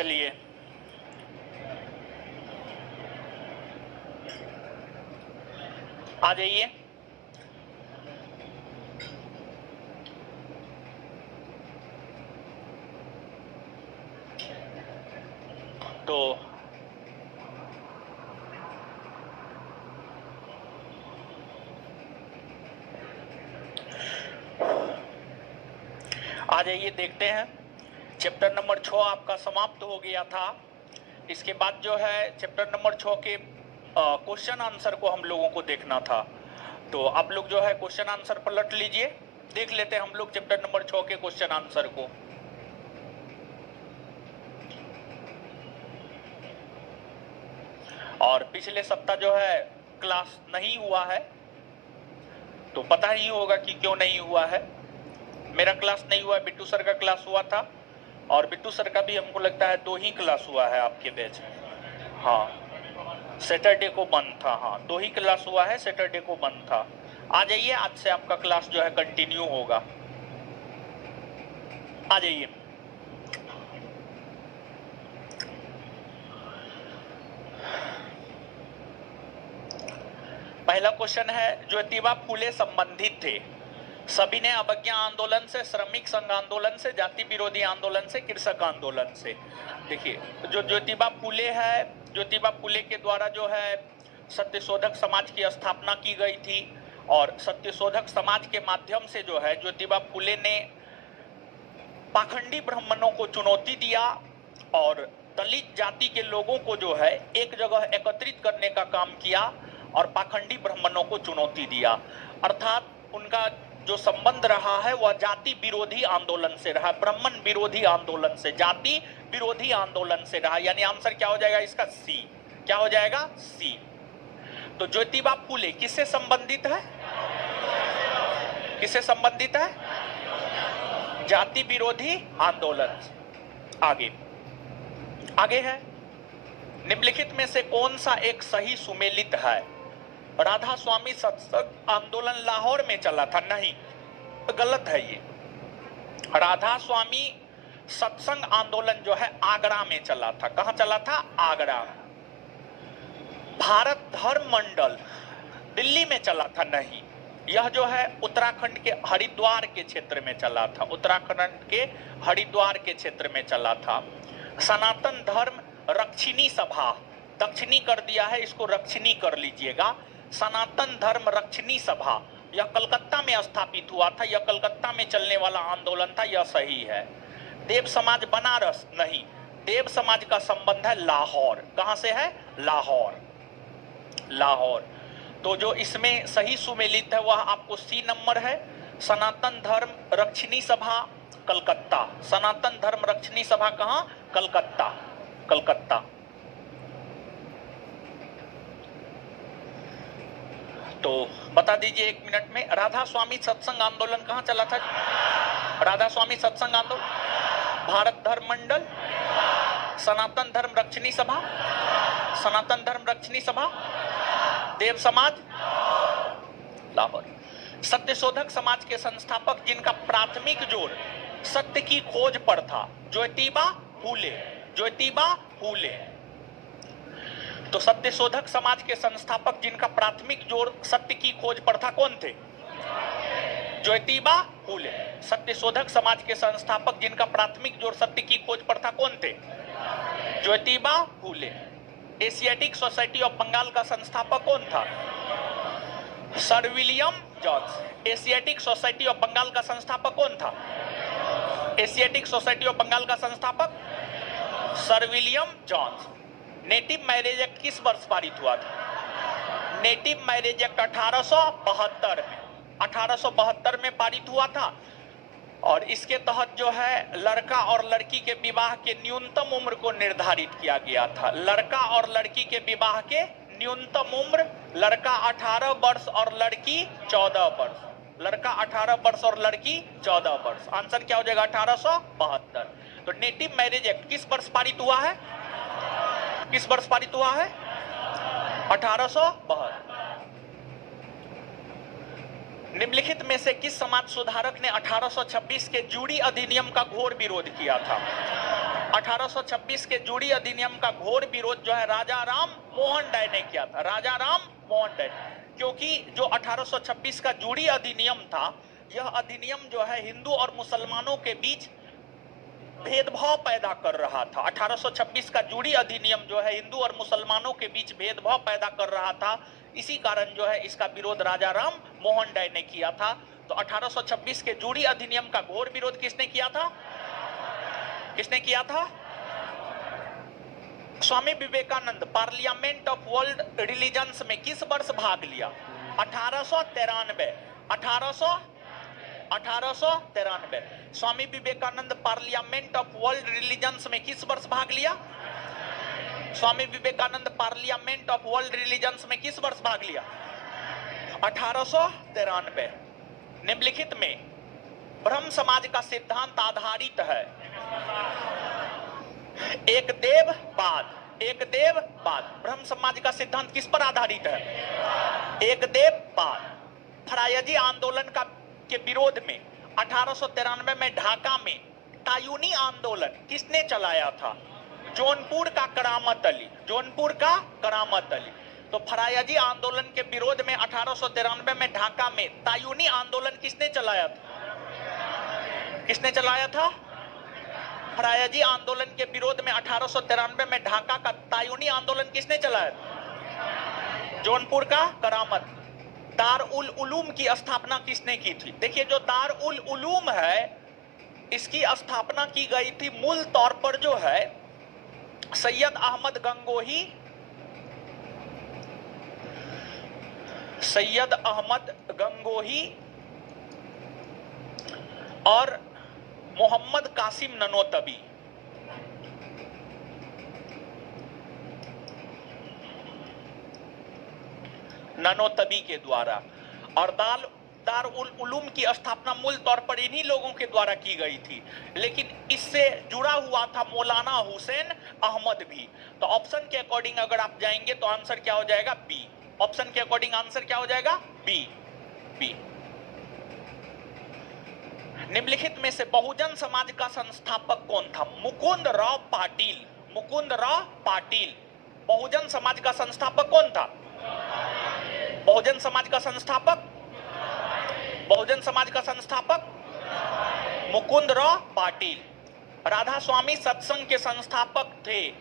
चलिए आ जाइए। तो आ जाइए, देखते हैं। चैप्टर नंबर 6 आपका समाप्त हो गया था। इसके बाद जो है चैप्टर नंबर 6 के क्वेश्चन आंसर को हम लोगों को देखना था। तो आप लोग जो है क्वेश्चन आंसर पलट लीजिए, देख लेते हैं हम लोग चैप्टर नंबर 6 के क्वेश्चन आंसर को। और पिछले सप्ताह जो है क्लास नहीं हुआ है, तो पता ही होगा कि क्यों नहीं हुआ है। मेरा क्लास नहीं हुआ, बिट्टू सर का क्लास हुआ था, और बिट्टू सर का भी हमको लगता है 2 ही क्लास हुआ है आपके बैच में। हाँ, सैटरडे को बंद था। हाँ, 2 ही क्लास हुआ है, सैटरडे को बंद था। आ जाइए, आज से आपका क्लास जो है कंटिन्यू होगा। आ जाइए। पहला क्वेश्चन है, ज्योतिबा फूले संबंधित थे। सभी ने अवज्ञा आंदोलन से, श्रमिक संघ आंदोलन से, जाति विरोधी आंदोलन से, कृषक आंदोलन से। देखिए, जो ज्योतिबा फूले है, ज्योतिबा फूले के द्वारा जो है सत्यशोधक समाज की स्थापना की गई थी, और सत्यशोधक समाज के माध्यम से जो है ज्योतिबा फूले ने पाखंडी ब्राह्मणों को चुनौती दिया और दलित जाति के लोगों को जो है एक जगह एकत्रित करने का काम किया और पाखंडी ब्राह्मणों को चुनौती दिया। अर्थात उनका जो संबंध रहा है वह जाति विरोधी आंदोलन से रहा, ब्राह्मण विरोधी आंदोलन से, जाति विरोधी आंदोलन से रहा। यानी आंसर क्या हो जाएगा इसका? सी। क्या हो जाएगा? सी। तो ज्योतिबा फूले किससे संबंधित है? किससे संबंधित है? जाति विरोधी आंदोलन। आगे आगे है, निम्नलिखित में से कौन सा एक सही सुमेलित है? राधा स्वामी सत्संग आंदोलन लाहौर में चला था। नहीं, गलत है ये। राधा स्वामी सत्संग आंदोलन जो है आगरा में चला था। कहां चला था? आगरा। भारत धर्म मंडल दिल्ली में चला था। नहीं, यह जो है उत्तराखंड के हरिद्वार के क्षेत्र में चला था। उत्तराखंड के हरिद्वार के क्षेत्र में चला था। सनातन धर्म रक्षिणी सभा, दक्षिणी कर दिया है, इसको रक्षिणी कर लीजिएगा। सनातन धर्म रक्षिणी सभा, यह कलकत्ता में स्थापित हुआ था। यह कलकत्ता में चलने वाला आंदोलन था, यह सही है। देव समाज बनारस, नहीं, देव समाज का संबंध है लाहौर। कहां से है? लाहौर। लाहौर। तो जो इसमें सही सुमेलित है वह आपको सी नंबर है। सनातन धर्म रक्षिणी सभा कलकत्ता। सनातन धर्म रक्षिणी सभा कहां? कलकत्ता। कलकत्ता। तो बता दीजिए 1 मिनट में, राधा स्वामी सत्संग आंदोलन कहां चला था? राधा स्वामी सत्संग आंदोलन, भारत धर्म मंडल, सनातन धर्म रक्षिणी सभा, सनातन धर्म रक्षिणी सभा, देव समाज लाहौर। सत्यशोधक समाज के संस्थापक जिनका प्राथमिक जोर सत्य की खोज पर था, ज्योतिबा फूले। ज्योतिबा फूले। तो सत्यशोधक समाज के संस्थापक जिनका प्राथमिक जोर सत्य की खोज पर था, कौन थे? ज्योतिबा फूले। सत्यशोधक समाज के संस्थापक जिनका प्राथमिक जोर सत्य की खोज पर था, कौन थे? Jyotiba Phule. Asiatic Society of Bengal का संस्थापक कौन था? Sir William Jones. Asiatic Society of Bengal का संस्थापक कौन था? एशियाटिक सोसाइटी ऑफ बंगाल का संस्थापक sir William Johns. Native marriage act किस वर्ष पारित हुआ था? नेटिव मैरिज एक्ट 1872 में, 1872 में पारित हुआ था। और इसके तहत जो है लड़का और लड़की के विवाह के न्यूनतम उम्र को निर्धारित किया गया था। लड़का और लड़की के विवाह के न्यूनतम उम्र, लड़का 18 वर्ष और लड़की 14 वर्ष। लड़का 18 वर्ष और लड़की 14 वर्ष। आंसर क्या हो जाएगा? 1872। तो नेटिव मैरिज एक्ट किस वर्ष पारित हुआ है? किस वर्ष पारित हुआ है? 1872। निम्नलिखित में से किस समाज सुधारक ने 1826 के जूरी अधिनियम का घोर विरोध किया था? 1826 के जूरी अधिनियम का घोर विरोध जो है राजा राम मोहन राय ने किया था। राजा राम मोहन राय, क्योंकि जो 1826 का जूरी अधिनियम था, यह अधिनियम जो है हिंदू और मुसलमानों के बीच भेदभाव पैदा कर रहा था। 1826 का जूरी अधिनियम जो है हिंदू और मुसलमानों के बीच भेदभाव पैदा कर रहा था। इसी कारण जो है इसका विरोध राजा राम मोहन राय ने किया था। तो 1826 के जूरी अधिनियम का घोर विरोध किसने किया था? किसने किया था? Swami Vivekananda parliament of world religions में किस वर्ष भाग लिया? 1893। 1893। Swami Vivekananda parliament of world religions में किस वर्ष भाग लिया? Swami Vivekananda parliament of world religions में किस वर्ष भाग लिया? 1893। निम्नलिखित में ब्रह्म समाज का सिद्धांत आधारित है। एक देववाद। एक देववाद। ब्रह्म समाज का सिद्धांत किस पर आधारित है? एक देववाद। फरायजी आंदोलन के विरोध में 1893 में ढाका में तायूनी आंदोलन किसने चलाया था? जौनपुर का करामत अली। जौनपुर का करामत अली। तो फरायजी आंदोलन के विरोध में 1893 में ढाका में तायूनी आंदोलन किसने चलाया था? किसने चलाया था? फरायजी आंदोलन के विरोध में 1893 में ढाका का तायूनी आंदोलन किसने चलाया था? जौनपुर का करामत। दार उल उलूम की स्थापना किसने की थी? देखिए, जो दार उल उलूम है इसकी स्थापना की गई थी मूल तौर पर जो है सैयद अहमद गंगोही, सैयद अहमद गंगोही और मोहम्मद कासिम ननोतबी। ननोतबी के द्वारा। और दार उल उलूम की स्थापना मूल तौर पर इन्हीं लोगों के द्वारा की गई थी, लेकिन इससे जुड़ा हुआ था मौलाना हुसैन अहमद भी। तो ऑप्शन के अकॉर्डिंग अगर आप जाएंगे तो आंसर क्या हो जाएगा? बी। ऑप्शन के अकॉर्डिंग आंसर क्या हो जाएगा? बी। बी। निम्नलिखित में से बहुजन समाज का संस्थापक कौन था? मुकुंद राव पाटिल। मुकुंद राव पाटिल। बहुजन समाज का संस्थापक कौन था? बहुजन समाज का संस्थापक, बहुजन समाज का संस्थापक मुकुंद राव पाटिल। राधा स्वामी सत्संग के संस्थापक थे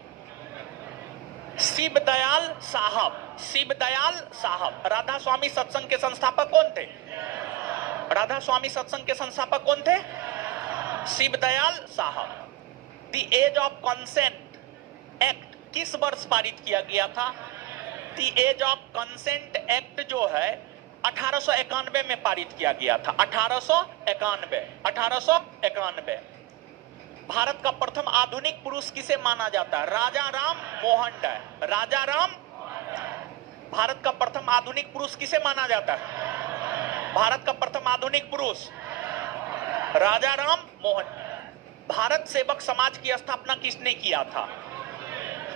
शिवदयाल साहब। शिवदयाल साहब। राधा स्वामी सत्संग के संस्थापक कौन थे? राधा स्वामी सत्संग के संस्थापक कौन थे? Shivdayal Sahab. The as of consent act किस वर्ष पारित किया गया था? The as of consent Act जो है 1891 में पारित किया गया था। 1891। 1891। भारत का प्रथम आधुनिक पुरुष किसे माना जाता है? राजा राम मोहन राय। राजा राम। भारत का प्रथम आधुनिक पुरुष किसे माना जाता है? भारत का प्रथम आधुनिक पुरुष राजा राम मोहन। भारत सेवक समाज की स्थापना किसने किया था?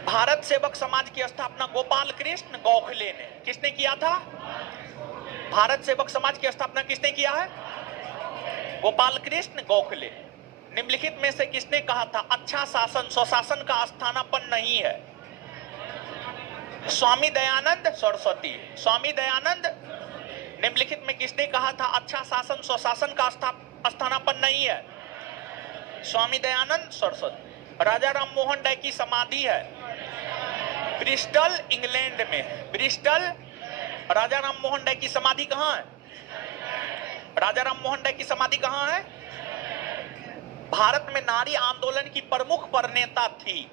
भारत सेवक समाज की स्थापना गोपाल कृष्ण गोखले ने। किसने किया था? भारत सेवक समाज की स्थापना किसने किया है? गोपाल कृष्ण गोखले। निम्नलिखित में से किसने कहा था अच्छा शासन स्वशासन का स्थानापन्न नहीं है? स्वामी दयानंद सरस्वती। स्वामी दयानंद। निम्नलिखित में किसने कहा था अच्छा शासन स्वशासन का स्थानापन्न नहीं है? स्वामी दयानंद सरस्वती। राजा राम मोहन राय की समाधि है ब्रिस्टल इंग्लैंड में। ब्रिस्टल। राजा राम मोहन राय की समाधि कहां है? राजा राम मोहन राय की समाधि कहां है? भारत में नारी आंदोलन की प्रमुख प्रणेता थी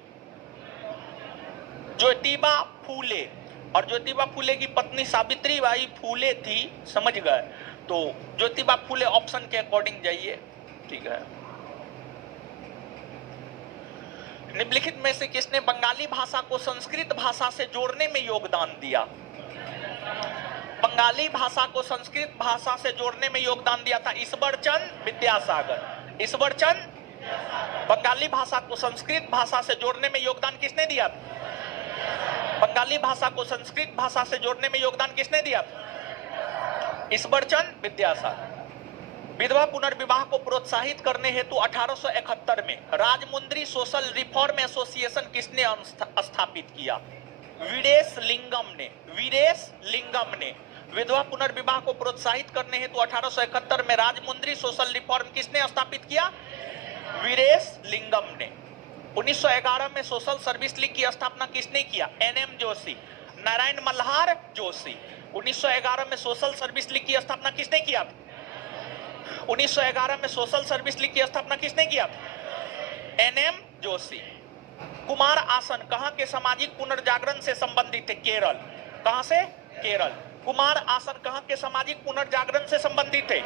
ज्योतिबा फूले, और ज्योतिबा फूले की पत्नी सावित्रीबाई फूले थी। समझ गए? तो ज्योतिबा फूले ऑप्शन के अकॉर्डिंग जाइए। ठीक है। निम्नलिखित में से किसने बंगाली भाषा को संस्कृत भाषा से जोड़ने में योगदान दिया? बंगाली भाषा को संस्कृत भाषा से जोड़ने में योगदान दिया था ईश्वरचंद विद्यासागर। ईश्वरचंद। बंगाली भाषा को संस्कृत भाषा से जोड़ने में योगदान किसने दिया था? बंगाली भाषा को संस्कृत भाषा से जोड़ने में योगदान किसने दिया था? ईश्वरचंद विद्यासागर। विधवा पुनर्विवाह को प्रोत्साहित करने हेतु 1871 में राजमुंद्री सोशल रिफॉर्म एसोसिएशन किसने स्थापित किया? वीरेश लिंगम ने विधवा पुनर्विवाह को प्रोत्साहित करने हेतु 1871 में राजमुंद्री सोशल रिफॉर्म किसने स्थापित किया? वीरेश लिंगम ने। 1911 में सोशल सर्विस लीग की स्थापना किसने किया? एनएम जोशी, नारायण मल्हार जोशी। 1911 में सोशल सर्विस लीग की स्थापना किसने किया था? 1911 में सोशल सर्विस लीग की स्थापना किसने किया था? एनएम जोशी। कुमार आसन कहां के सामाजिक पुनर्जागरण से संबंधित है? केरल। कहां से? केरल। कुमार आसन कहां के सामाजिक पुनर्जागरण से संबंधित है?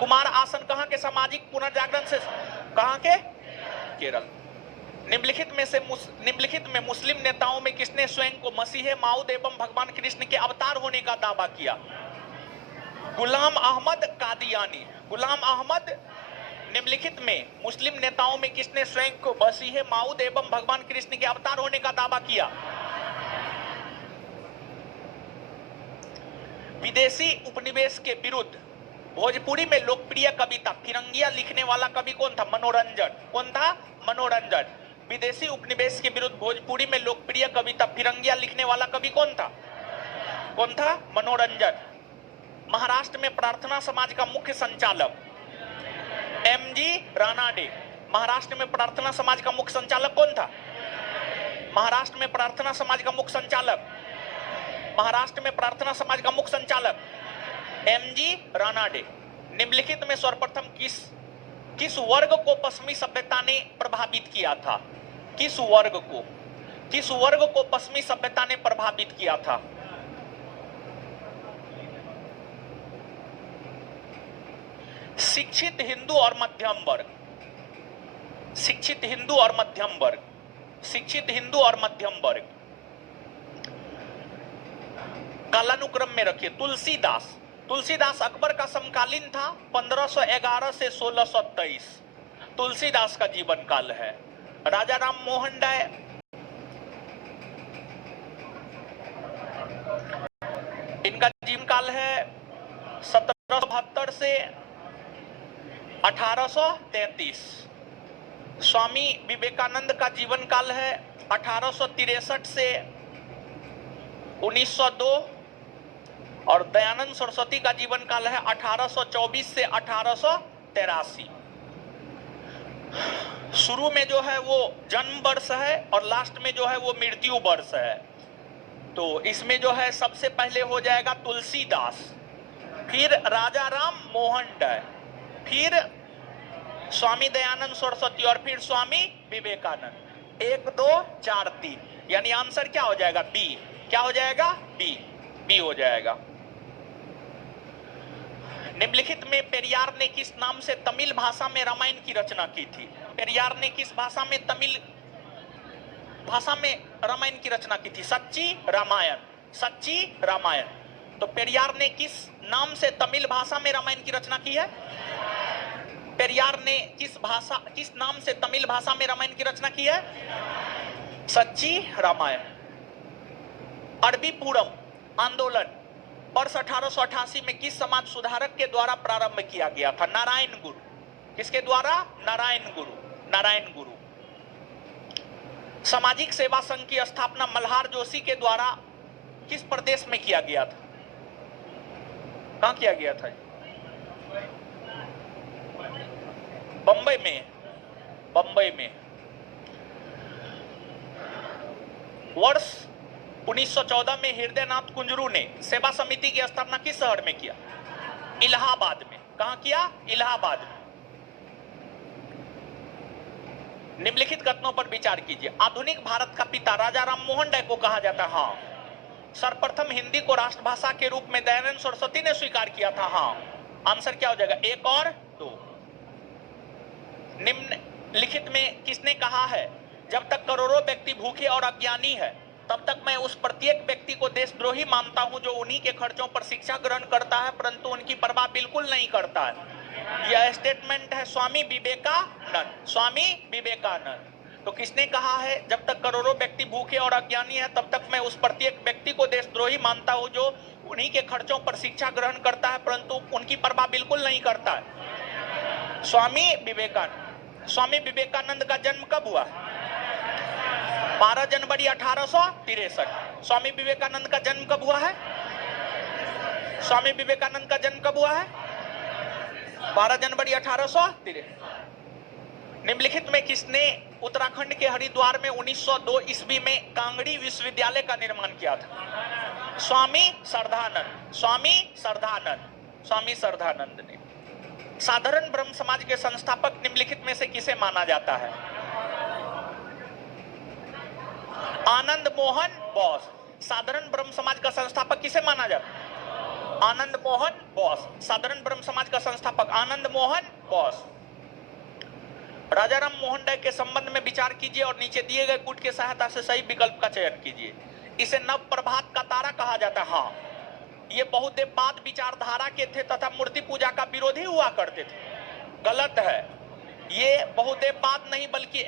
कुमार आसन कहां के सामाजिक पुनर्जागरण से? कहां के? केरल। निम्नलिखित में मुस्लिम नेताओं में किसने स्वयं को मसीह माऊद एवं भगवान कृष्ण के अवतार होने का दावा किया? गुलाम अहमद कादियानी। गुलाम अहमद। निम्नलिखित में मुस्लिम नेताओं में किसने स्वयं को मसीह माऊद एवं भगवान कृष्ण के अवतार होने का दावा किया? विदेशी उपनिवेश के विरुद्ध भोजपुरी में लोकप्रिय कविता फिरंगिया लिखने वाला कवि कौन था? मनोरंजन। कौन था? मनोरंजन। विदेशी उपनिवेश के विरुद्ध भोजपुरी में लोकप्रिय कविता फिरंगिया लिखने वाला कवि कौन था? कौन था? मनोरंजन। महाराष्ट्र में प्रार्थना समाज का मुख्य संचालक एमजी रानाडे। महाराष्ट्र में प्रार्थना समाज का मुख्य संचालक कौन था? महाराष्ट्र में प्रार्थना समाज का मुख्य संचालक महाराष्ट्र में प्रार्थना समाज का मुख्य संचालक एमजी रानाडे। निम्नलिखित में सर्वप्रथम किस वर्ग को पश्चिमी सभ्यता ने प्रभावित किया था? किस वर्ग को पश्चिमी सभ्यता ने प्रभावित किया था? शिक्षित हिंदू और मध्यम वर्ग। शिक्षित हिंदू और मध्यम वर्ग। शिक्षित हिंदू और मध्यम वर्ग। कालानुक्रम में रखिए। तुलसीदास अकबर का समकालीन था। 1511 से 1623 तुलसीदास का जीवन काल है। राजा राम मोहन राय इनका जीवन काल है 1772 से 1833। स्वामी विवेकानंद का जीवन काल है 1863 से 1902 और दयानंद सरस्वती का जीवन काल है 1824 से 1883। शुरू में जो है वो जन्म वर्ष है और लास्ट में जो है वो मृत्यु वर्ष है। तो इसमें जो है सबसे पहले हो जाएगा तुलसीदास, फिर राजा राम मोहन राय, फिर स्वामी दयानंद सरस्वती और फिर स्वामी विवेकानंद। 1 2 4 3 यानी आंसर क्या हो जाएगा? बी। क्या हो जाएगा? बी हो जाएगा। निम्नलिखित में पेरियार ने किस नाम से तमिल भाषा में रामायण की रचना की थी? पेरियार ने किस भाषा में तमिल भाषा में रामायण की रचना की थी? सच्ची रामायण। सच्ची रामायण। तो पेरियार ने किस नाम से तमिल भाषा में रामायण की रचना की है? पेरियार ने किस नाम से तमिल भाषा में रामायण की रचना की है? सच्ची रामायण। अरबी पूरम आंदोलन वर्ष 1888 में किस समाज सुधारक के द्वारा प्रारंभ किया गया था? नारायण गुरु। किसके द्वारा? नारायण गुरु। सामाजिक सेवा संघ की स्थापना मल्हार जोशी के द्वारा किस प्रदेश में किया गया था? कहां किया गया था? बंबई में। वर्ष 1914 में हृदयनाथ कुंजरू ने सेवा समिति की स्थापना किस शहर में किया? इलाहाबाद में। कहां किया? इलाहाबाद में। निम्नलिखित कथनों पर विचार कीजिए। आधुनिक भारत का पिता राजा राम मोहन राय को कहा जाता है। हाँ। सर्वप्रथम हिंदी को राष्ट्रभाषा के रूप में दयानंद सरस्वती ने स्वीकार किया था। हाँ। आंसर क्या हो जाएगा? 1 और 2। निम्नलिखित में किसने कहा है जब तक करोड़ों व्यक्ति भूखे और अज्ञानी है तब तक मैं उस प्रत्येक व्यक्ति को देशद्रोही मानता हूं जो उन्हीं के खर्चों पर शिक्षा ग्रहण करता है परंतु उनकी परवाह बिल्कुल नहीं करता है। यह स्टेटमेंट है स्वामी विवेकानंद। तो किसने कहा है जब तक करोड़ों व्यक्ति भूखे और अज्ञानी है तब तक मैं उस प्रत्येक व्यक्ति को देशद्रोही मानता हूं जो उन्हीं के खर्चों पर शिक्षा ग्रहण करता है परंतु उनकी परवाह बिल्कुल नहीं करता है? स्वामी विवेकानंद का जन्म कब हुआ? 12 जनवरी 1863। स्वामी विवेकानंद का जन्म कब हुआ है? स्वामी विवेकानंद का जन्म कब हुआ है? 12 जनवरी 1863। निम्नलिखित में किसने उत्तराखंड के हरिद्वार में 1902 ईस्वी में कांगड़ी विश्वविद्यालय का निर्माण किया था? स्वामी श्रद्धानंद ने। साधारण ब्रह्म समाज के संस्थापक निम्नलिखित में से किसे माना जाता है? आनंद मोहन बोस। साधारण ब्रह्म समाज का संस्थापक किसे माना जाता है? आनंद मोहन बोस। साधारण ब्रह्म समाज का संस्थापक आनंद मोहन बोस। राजाराम मोहन राय के संबंध में विचार कीजिए और नीचे दिए गए कूट की सहायता से सही विकल्प का चयन कीजिए। इसे नव प्रभात का तारा कहा जाता है। हाँ, ये बहुदेववाद विचारधारा के थे तथा मूर्ति पूजा का विरोधी हुआ करते थे। गलत है, ये बहुदेववाद नहीं बल्कि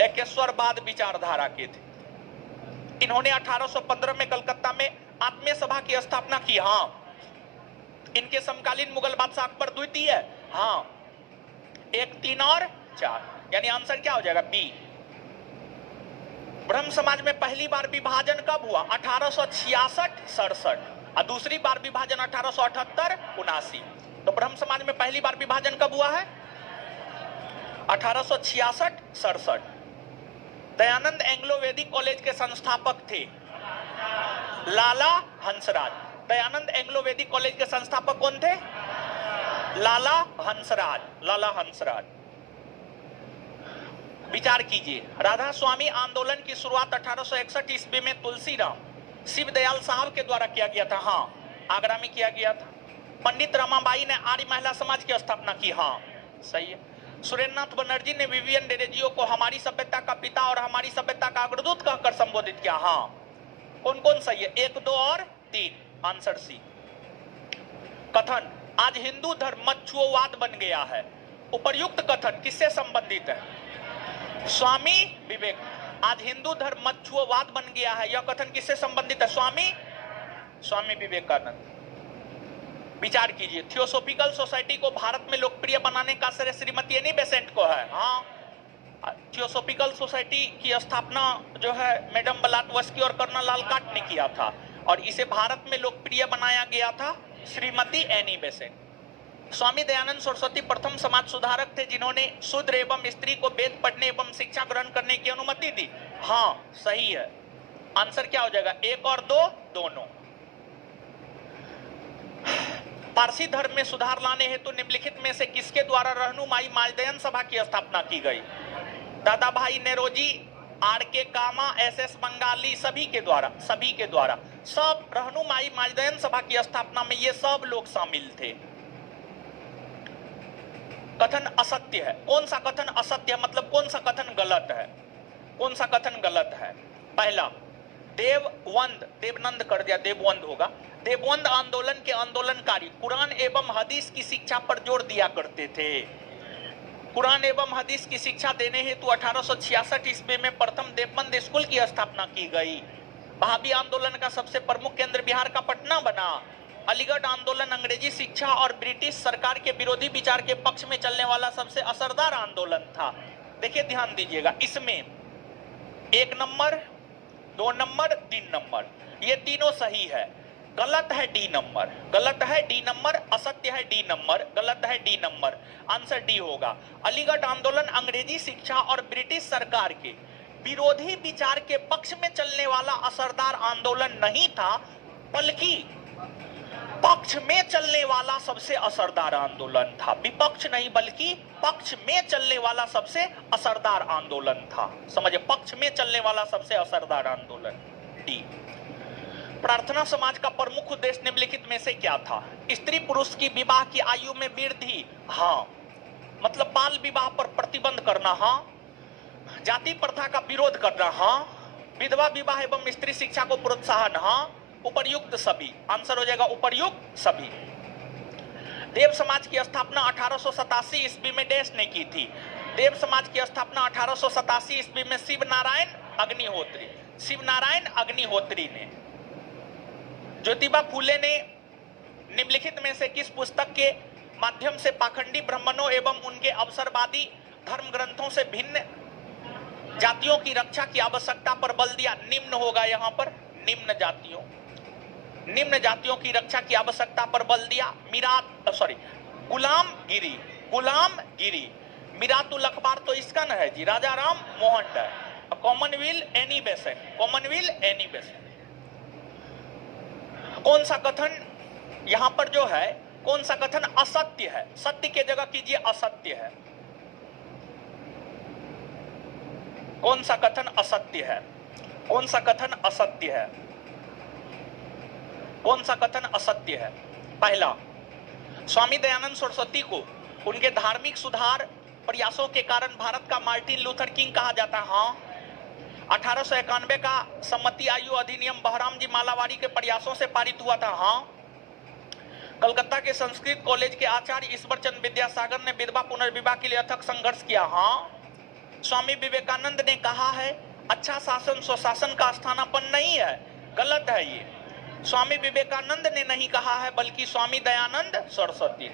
एकेश्वरवाद विचारधारा के थे। इन्होंने 1815 में कलकत्ता में आत्मीय सभा की स्थापना की। हाँ, इनके समकालीन मुगल बादशाह अकबर द्वितीय। हाँ, 1, 3 और 4, यानी आंसर क्या हो जाएगा? बी। ब्रह्म समाज में पहली बार विभाजन कब हुआ? 1866-67 और दूसरी बार विभाजन 1878-79। तो ब्रह्म समाज में पहली बार विभाजन कब हुआ है? 1866-67। दयानंद एंग्लो वैदिक कॉलेज के संस्थापक थे लाला हंसराज। दयानंद एंग्लो वैदिक कॉलेज के संस्थापक कौन थे? लाला हंसराज। विचार कीजिए, राधा स्वामी आंदोलन की शुरुआत 1861 ईस्वी में तुलसीराम शिवदयाल साहब के द्वारा किया गया था। हाँ, आगरा में किया गया था। पंडित रमाबाई ने आर्य महिला समाज की स्थापना की। हाँ, सही है। सुरेंद्रनाथ बनर्जी ने विवियन डेरेजियो को हमारी सभ्यता का पिता और हमारी सभ्यता का अग्रदूत कहकर संबोधित किया। हाँ, कौन कौन सही है? 1, 2 और 3, आंसर सी। कथन, आज हिंदू धर्म मच्छुओवाद बन गया है। उपर्युक्त कथन किससे संबंधित है? स्वामी विवेक। आज हिंदू धर्म मच्छुओवाद बन गया है, यह कथन किससे संबंधित है? स्वामी विवेकानंद। विचार कीजिए, थियोसोफिकल सोसाइटी को भारत में लोकप्रिय बनाने का श्रेय श्रीमती एनी बेसेंट को है। हाँ, थियोसोफिकल सोसाइटी की स्थापना जो है मैडम ब्लाटवस्की और कर्नल लालकाट ने किया था और इसे भारत में लोकप्रिय बनाया गया था श्रीमती एनी बेसेंट। स्वामी दयानंद सरस्वती प्रथम समाज सुधारक थे जिन्होंने शूद्र एवं स्त्री को वेद पढ़ने एवं शिक्षा ग्रहण करने की अनुमति दी। हाँ, सही है। आंसर क्या हो जाएगा? 1 और 2 दोनों। पारसी धर्म में सुधार लाने हेतु निम्नलिखित में से किसके द्वारा रहनुमाई माजदयन सभा की स्थापना की गई? दादा भाई नेरोजी, आर.के. कामा, एस.एस. बंगाली, सभी के द्वारा। सब रहनुमाई माजदयन सभा की स्थापना में ये सब लोग शामिल थे। कथन असत्य है। कौन सा कथन असत्य है? मतलब कौन सा कथन गलत है? कौन सा कथन गलत है? पहला, देवनंद कर दिया, देववंद होगा। देववंद आंदोलन के आंदोलनकारी कुरान एवं हदीस की शिक्षा पर जोर दिया करते थे। कुरान एवं हदीस की शिक्षा देने हेतु 1866 ईस्वी में प्रथम देवबंद स्कूल की स्थापना की गई। वहाबी आंदोलन का सबसे प्रमुख केंद्र बिहार का पटना बना। अलीगढ़ आंदोलन अंग्रेजी शिक्षा और ब्रिटिश सरकार के विरोधी विचार के पक्ष में चलने वाला सबसे असरदार आंदोलन था। देखिए, ध्यान दीजिएगा, इसमें 1 नंबर, 2 नंबर, 3 नंबर, ये तीनों सही है। गलत है डी नंबर, असत्य है डी नंबर, गलत है डी नंबर। आंसर डी होगा। अलीगढ़ आंदोलन अंग्रेजी शिक्षा और ब्रिटिश सरकार के विरोधी विचार के पक्ष में चलने वाला असरदार आंदोलन नहीं था, बल्कि पक्ष में चलने वाला सबसे असरदार आंदोलन था। विपक्ष नहीं बल्कि पक्ष में चलने वाला सबसे असरदार आंदोलन था। समझे, पक्ष में चलने वाला सबसे असरदार आंदोलन। डी। प्रार्थना समाज का प्रमुख उद्देश्य निम्नलिखित में से क्या था? स्त्री पुरुष की विवाह की आयु में वृद्धि। हाँ, मतलब बाल विवाह पर प्रतिबंध करना। हाँ, जाति प्रथा का विरोध करना। हाँ, विधवा विवाह एवं स्त्री शिक्षा को प्रोत्साहन। हाँ, उपर्युक्त सभी। आंसर हो जाएगा उपर्युक्त सभी। देव समाज की स्थापना 1887 ईस्वी में डैश ने की थी। देव समाज की स्थापना 1887 ईस्वी में शिव नारायण अग्निहोत्री ने। ज्योतिबा फूले ने निम्नलिखित में से किस पुस्तक के माध्यम से पाखंडी ब्राह्मणों एवं उनके अवसरवादी धर्म ग्रंथों से भिन्न जातियों की रक्षा की आवश्यकता पर बल दिया। निम्न होगा यहां पर, निम्न जातियों की रक्षा की आवश्यकता पर बल दिया। गुलामगिरी मिरातुल अखबार तो इसका न है जी, Raja Ram Mohan Roy. Commonwealth Annie Besant. कौन सा कथन यहां पर जो है, कौन सा कथन असत्य है? सत्य के जगह कीजिए असत्य है। कौन सा कथन असत्य है? कौन सा कथन असत्य है? कौन सा कथन असत्य है? पहला, स्वामी दयानंद सरस्वती को उनके धार्मिक सुधार प्रयासों के कारण भारत का मार्टिन लूथर किंग कहा जाता है। हाँ। 1891 का सम्मति आयु अधिनियम बहराम जी मालावाड़ी के प्रयासों से पारित हुआ था। हाँ। कलकत्ता के संस्कृत कॉलेज के आचार्य ईश्वर चंद्र विद्यासागर ने विधवा पुनर्विवाह के लिए अथक संघर्ष किया। हाँ। स्वामी विवेकानंद ने कहा है अच्छा शासन स्वशासन का स्थानापन्न नहीं है, गलत है ये। स्वामी विवेकानंद ने नहीं कहा है, बल्कि स्वामी दयानंद सरस्वती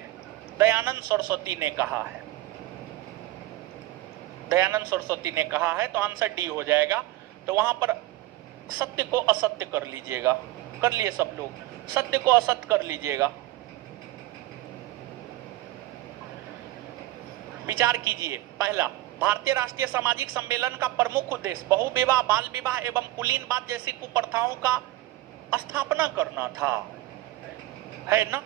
ने कहा है। दयानंद सरस्वती ने कहा है, तो आंसर डी हो जाएगा। तो वहां पर सत्य को असत्य कर लीजिएगा, कर लिए सब लोग, सत्य को असत्य कर लीजिएगा। विचार कीजिए। पहला, भारतीय राष्ट्रीय सामाजिक सम्मेलन का प्रमुख उद्देश्य बहुविवाह, बाल विवाह एवं कुलीनवाद जैसी कुप्रथाओं का स्थापना करना था, है ना?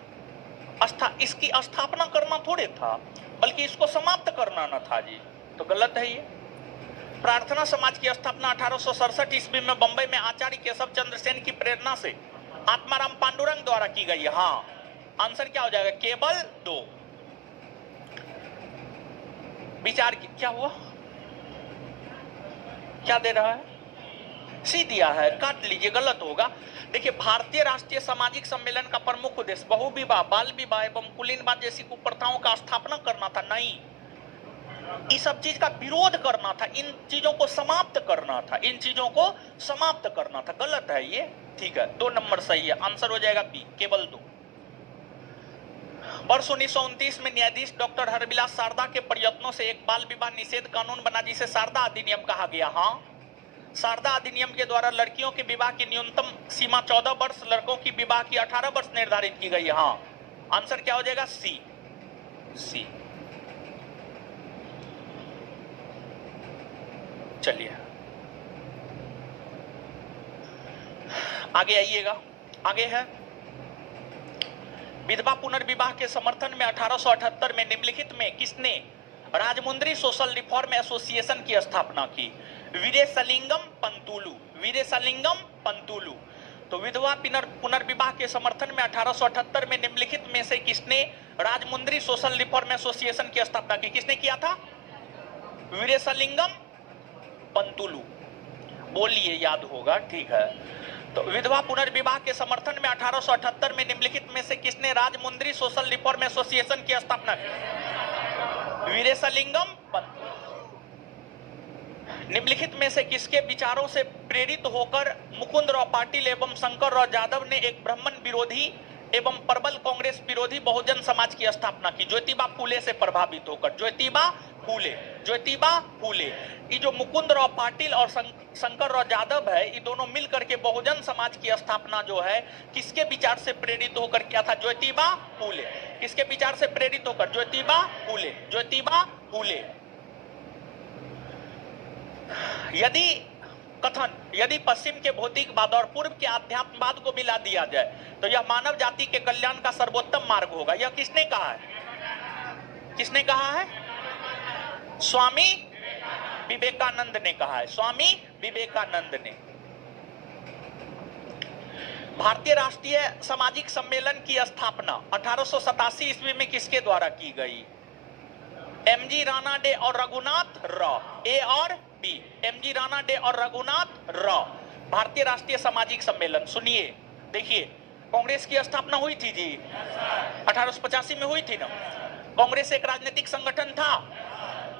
इसकी स्थापना करना थोड़े था, बल्कि इसको समाप्त करना न था जी। तो गलत है ये। प्रार्थना समाज की स्थापना 1867 ईस्वी में बंबई में आचार्य केशव चंद्र सेन की प्रेरणा से आत्माराम पांडुरंग द्वारा की गई है। हाँ। आंसर क्या हो जाएगा? केवल 2। विचार क्या हुआ? क्या दे रहा है? सी दिया है, काट लीजिए, गलत होगा। देखिए, भारतीय राष्ट्रीय सामाजिक सम्मेलन का प्रमुख उद्देश्य बहुविवाह, बाल विवाह एवं कुलीनवाद जैसी कुप्रथाओं का स्थापना करना था, नहीं, इस सब चीज का विरोध करना था, इन चीजों को समाप्त करना था, इन चीजों को समाप्त करना था। गलत है ये। ठीक है, 2 नंबर सही है, आंसर हो जाएगा बी, केवल 2। वर्ष 1929 में न्यायाधीश डॉक्टर हरविलास सारदा के प्रयत्नों से एक बाल विवाह निषेध कानून बना, जिसे सारदा अधिनियम कहा गया। हाँ। सारदा अधिनियम के द्वारा लड़कियों के विवाह की न्यूनतम सीमा 14 वर्ष, लड़कों की विवाह की 18 वर्ष निर्धारित की गई है। हाँ। आंसर क्या हो जाएगा? सी। चलिए आगे आइएगा। आगे है विधवा पुनर्विवाह के समर्थन में 1878 में निम्नलिखित में किसने राजमुंद्री सोशल रिफॉर्म एसोसिएशन की स्थापना की? वीरेशलिंगम पंतुलू। तो विधवा पुनर्विवाह के समर्थन में 1878 में निम्नलिखित में से किसने राजमुंद्री सोशल रिफॉर्म एसोसिएशन की स्थापना की? किसने किया था? वीरेशलिंगम पंतुलू। बोलिए, याद होगा। ठीक है, तो विधवा पुनर्विवाह के समर्थन में 1878 में निम्नलिखित में से किसने राजमुंद्री सोशल रिफॉर्म एसोसिएशन की स्थापना की? वीरेशलिंगम पंतुलू। निम्नलिखित में से किसके विचारों से प्रेरित होकर मुकुंदराव पाटिल एवं शंकरराव जाधव ने एक ब्राह्मण विरोधी एवं प्रबल कांग्रेस विरोधी बहुजन समाज की स्थापना की? ज्योतिबा फूले से प्रभावित होकर। ज्योतिबा फूले। ये जो मुकुंदराव पाटिल और शंकरराव जाधव है, ये दोनों मिलकर के बहुजन समाज की स्थापना जो है किसके विचार से प्रेरित होकर किया था? ज्योतिबा फूले। किसके विचार से प्रेरित होकर? ज्योतिबा फूले। यदि पश्चिम के भौतिकवाद और पूर्व के आध्यात्मवाद को मिला दिया जाए तो यह मानव जाति के कल्याण का सर्वोत्तम मार्ग होगा। यह किसने कहा है? किसने कहा है? स्वामी विवेकानंद ने कहा है। स्वामी विवेकानंद ने। भारतीय राष्ट्रीय सामाजिक सम्मेलन की स्थापना 1887 ईस्वी में किसके द्वारा की गई? एमजी राणा डे और रघुनाथ राव। ए और बी? एमजी राणा डे और रघुनाथ राव। भारतीय राष्ट्रीय सामाजिक सम्मेलन। सुनिए, देखिए, कांग्रेस की स्थापना हुई थी जी, 1885 में हुई थी ना। कांग्रेस एक राजनीतिक संगठन था।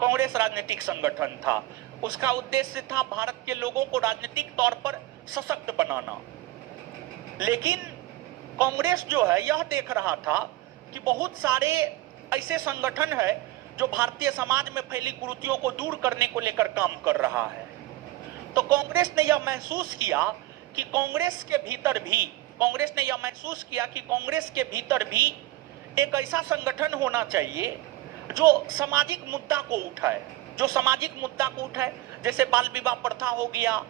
कांग्रेस राजनीतिक संगठन था। उसका उद्देश्य था भारत के लोगों को राजनीतिक तौर पर सशक्त बनाना। लेकिन कांग्रेस जो है यह देख रहा था कि बहुत सारे ऐसे संगठन है जो भारतीय समाज में फैली कुरीतियों को दूर करने को लेकर काम कर रहा है। तो कांग्रेस ने यह महसूस किया कि कांग्रेस के भीतर भी एक ऐसा संगठन होना चाहिए जो सामाजिक मुद्दा को उठाए, जैसे बाल विवाह प्रथा हो गया,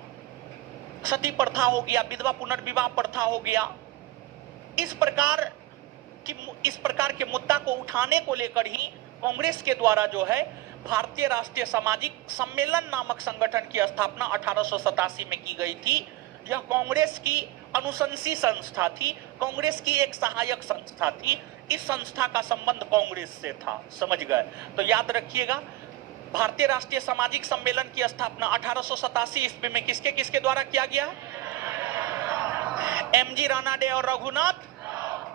सती प्रथा हो गया, विधवा पुनर्विवाह प्रथा हो गया। इस प्रकार के मुद्दा को उठाने को लेकर ही कांग्रेस के द्वारा जो है भारतीय राष्ट्रीय सामाजिक सम्मेलन नामक संगठन की स्थापना 1887 में की गई थी। यह कांग्रेस की अनुशंसी संस्था थी, कांग्रेस की एक सहायक संस्था थी। इस संस्था का संबंध कांग्रेस से था, समझ गए? तो याद रखिएगा, भारतीय राष्ट्रीय सामाजिक सम्मेलन की स्थापना 1887 ईस्वी में किसके किसके द्वारा किया गया? एमजी रानाडे और रघुनाथ।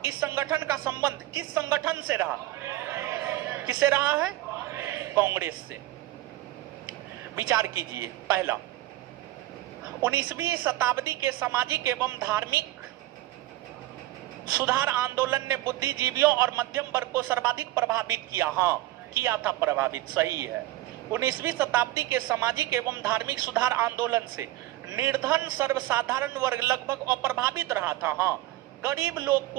इस संगठन का संबंध किस संगठन से रहा? किससे रहा है? कांग्रेस से। विचार कीजिए। पहला, 19वीं शताब्दी के सामाजिक एवं धार्मिक सुधार आंदोलन ने बुद्धिजीवियों और मध्यम वर्ग को सर्वाधिक प्रभावित किया। हाँ, किया था प्रभावित, सही है। 19वीं शताब्दी के सामाजिक एवं धार्मिक सुधार आंदोलन से निर्धन सर्वसाधारण वर्ग लगभग अप्रभावित रहा था। हाँ, गरीब लोग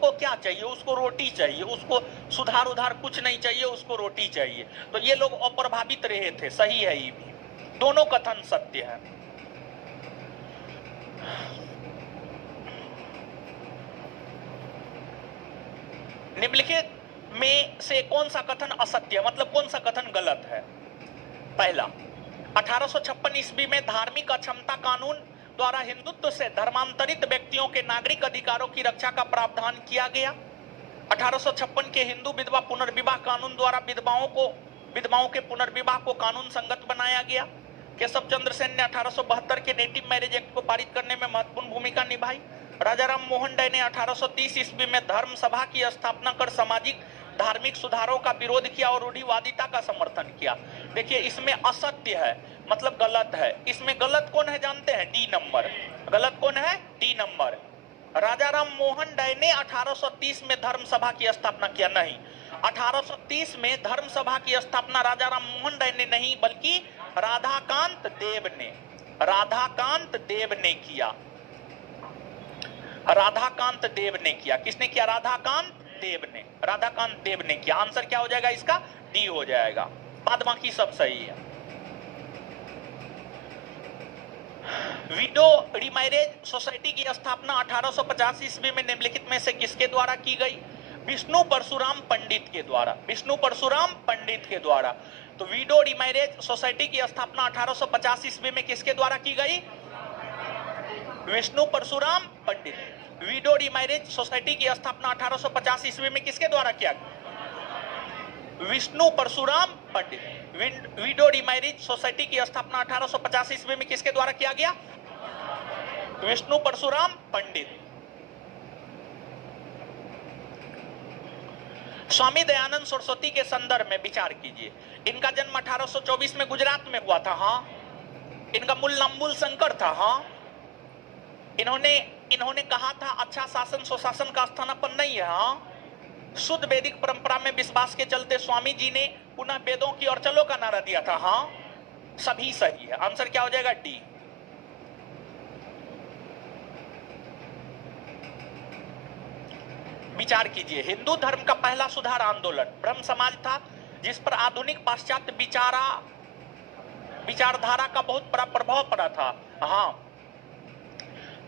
को क्या चाहिए? उसको रोटी चाहिए, उसको सुधार उधार कुछ नहीं चाहिए, उसको रोटी चाहिए। तो ये लोग अप्रभावित रहे थे, सही है। ये भी दोनों कथन सत्य है। निम्नलिखित में से कौन सा कथन असत्य है, मतलब कौन सा कथन गलत है? पहला, 1856 ईस्वी में धार्मिक अक्षमता कानून द्वारा हिंदुत्व से धर्मांतरित व्यक्तियों के नागरिक अधिकारों की रक्षा का प्रावधान किया गया। 1856 के हिंदू विधवा पुनर्विवाह कानून द्वारा विधवाओं के पुनर्विवाह को कानून संगत बनाया गया। केशव चंद्र सेन ने 1872 के नेटिव मैरिज एक्ट को पारित करने में महत्वपूर्ण भूमिका निभाई। राजा राम मोहन राय ने 1830 ईस्वी में धर्म सभा की स्थापना कर सामाजिक धार्मिक सुधारों का विरोध किया और रूढ़िवादिता का समर्थन किया। देखिए, इसमें असत्य है, मतलब गलत है। इसमें गलत कौन है जानते हैं? D number. गलत कौन है? D number. राजा राम मोहन राय ने 1830 में धर्म सभा की स्थापना किया नहीं। 1830 में धर्म सभा की स्थापना राजा राम मोहन राय ने नहीं, बल्कि राधाकांत देव ने किया। राधाकांत देव ने किया। किसने किया? राधाकांत देव ने किया। आंसर क्या हो जाएगा इसका? डी हो जाएगा। बाद बाकी सब सही है। विडो रिमैरेज सोसाइटी की स्थापना 1850 ईस्वी में निम्नलिखित में से किसके द्वारा की गई? विष्णु परशुराम पंडित के द्वारा। तो विडो रिमैरेज सोसाइटी की स्थापना 1850 ईस्वी में किसके द्वारा की गई? विष्णु परशुराम पंडित। विडो रिमैरेज सोसाइटी की स्थापना 1850 ईस्वी में किसके द्वारा किया? विष्णु परशुराम पंडित। विडो रिमैरेज सोसाइटी की स्थापना 1850 ईस्वी में किसके द्वारा किया गया? विष्णु परशुराम पंडित। स्वामी दयानंद सरस्वती के संदर्भ में विचार कीजिए। इनका जन्म 1824 में गुजरात में हुआ था। हाँ, इनका मूल नाम मूल शंकर था। हाँ, इन्होंने कहा था अच्छा शासन सुशासन का स्थानापन्न नहीं है। हाँ, शुद्ध वैदिक परंपरा में विश्वास के चलते स्वामी जी ने पुनः वेदों की ओर चलो का नारा दिया था। हाँ, सभी सही है। आंसर क्या हो जाएगा? डी। विचार कीजिए। हिंदू धर्म का पहला सुधार आंदोलन ब्रह्म समाज था, जिस पर आधुनिक पाश्चात्य विचारधारा का बहुत बड़ा प्रभाव पड़ा था। हाँ,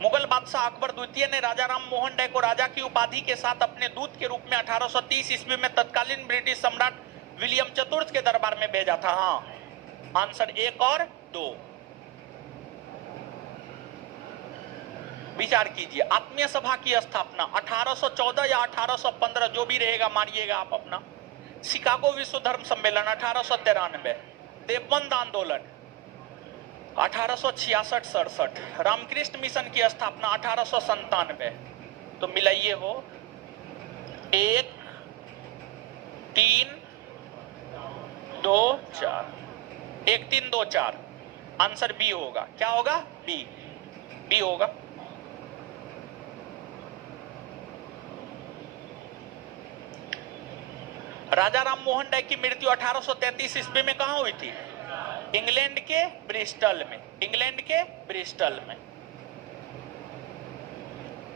मुगल बादशाह अकबर द्वितीय ने राजा राम मोहन राय को राजा की उपाधि के साथ अपने दूत के रूप में 1830 ईस्वी में तत्कालीन ब्रिटिश सम्राट विलियम चतुर्थ के दरबार में भेजा था। हाँ, आंसर 1 और 2। विचार कीजिए। आत्मीय सभा की स्थापना 1814 या 1815, जो भी रहेगा मारिएगा आप अपना। शिकागो विश्व धर्म सम्मेलन 1893। देवबंद आंदोलन 1866-67। रामकृष्ण मिशन की स्थापना 1897। तो मिलाइए हो 1 3 2 4। 1 3 2 4। आंसर बी होगा। क्या होगा? बी होगा। राजा राम मोहन राय की मृत्यु 1833 ईस्वी में कहां हुई थी? इंग्लैंड के ब्रिस्टल में। इंग्लैंड के ब्रिस्टल में।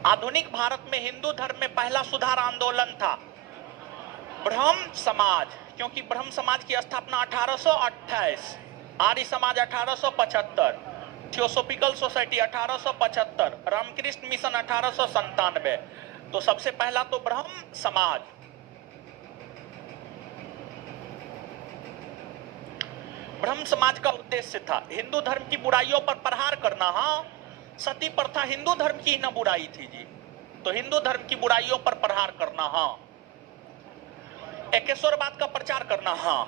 आधुनिक भारत में हिंदू धर्म में पहला सुधार आंदोलन था ब्रह्म समाज, क्योंकि ब्रह्म समाज की स्थापना 1828, Arya Samaj 1875, theosophical society 1875, Ramakrishna mission 1897। तो सबसे पहला तो ब्रह्म समाज। ब्रह्म समाज का उद्देश्य था हिंदू धर्म की बुराइयों पर प्रहार करना। हाँ, सती प्रथा हिंदू धर्म की न बुराई थी जी, तो हिंदू धर्म की बुराइयों पर प्रहार करना। हाँ, एकेश्वरवाद का प्रचार करना। हाँ,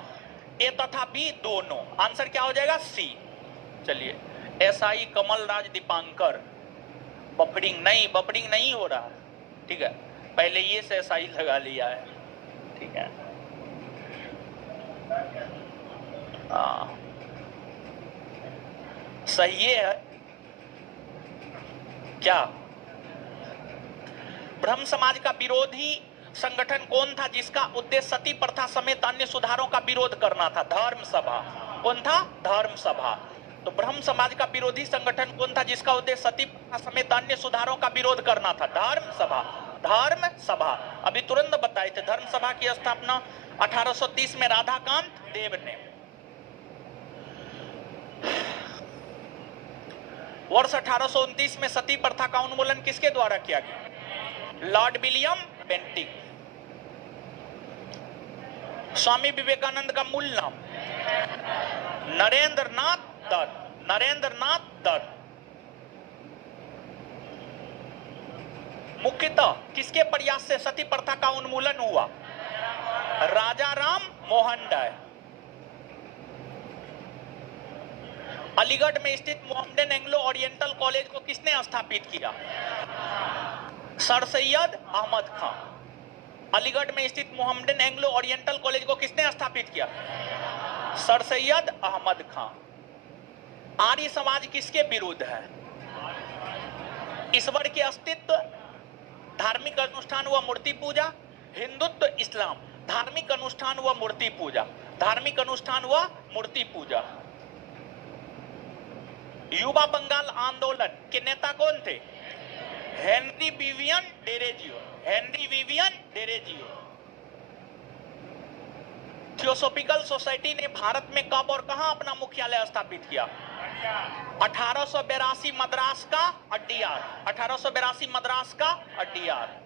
ए तथा बी दोनों। आंसर क्या हो जाएगा? सी। चलिए, एसआई कमल राज दीपांकर। बफरिंग नहीं हो रहा, ठीक है, पहले ये से एसआई लगा लिया है, ठीक है। सही है क्या? ब्रह्म समाज का विरोधी संगठन कौन था जिसका उद्देश्य सती प्रथा समेत अन्य सुधारों का विरोध करना था? धर्म सभा। कौन था? धर्म सभा। तो ब्रह्म समाज का विरोधी संगठन कौन था जिसका उद्देश्य सती प्रथा समेत अन्य सुधारों का विरोध करना था? धर्म सभा। धर्म सभा। अभी तुरंत बताए थे, धर्म सभा की स्थापना 1830 में राधाकांत देव ने। वर्ष 1829 में सती प्रथा का उन्मूलन किसके द्वारा किया गया? Lord William Bentinck. Swami Vivekananda का मूल नाम? नरेंद्र नाथ दत्त। नरेंद्र नाथ दत्त। मुख्यतः किसके प्रयास से सती प्रथा का उन्मूलन हुआ? राजा राम मोहन राय। अलीगढ़ में स्थित मोहम्मदन एंग्लो ओरिएंटल कॉलेज को किसने स्थापित किया? सर सैयद अहमद खान। अलीगढ़ में स्थित मोहम्मदन एंग्लो ओरिएंटल कॉलेज को किसने स्थापित किया? सर सैयद अहमद खान। आर्य समाज किसके विरुद्ध है? ईश्वर के अस्तित्व, धार्मिक अनुष्ठान व मूर्ति पूजा, हिंदुत्व, इस्लाम। धार्मिक अनुष्ठान व मूर्ति पूजा। धार्मिक अनुष्ठान व मूर्ति पूजा। युवा बंगाल आंदोलन के नेता कौन थे? Henry Vivian Derozio. Henry Vivian Derozio. Theosophical society ने भारत में कब और कहां अपना मुख्यालय स्थापित किया? 1882 मद्रास का अड्डियार। 1882 मद्रास का अड्डियार।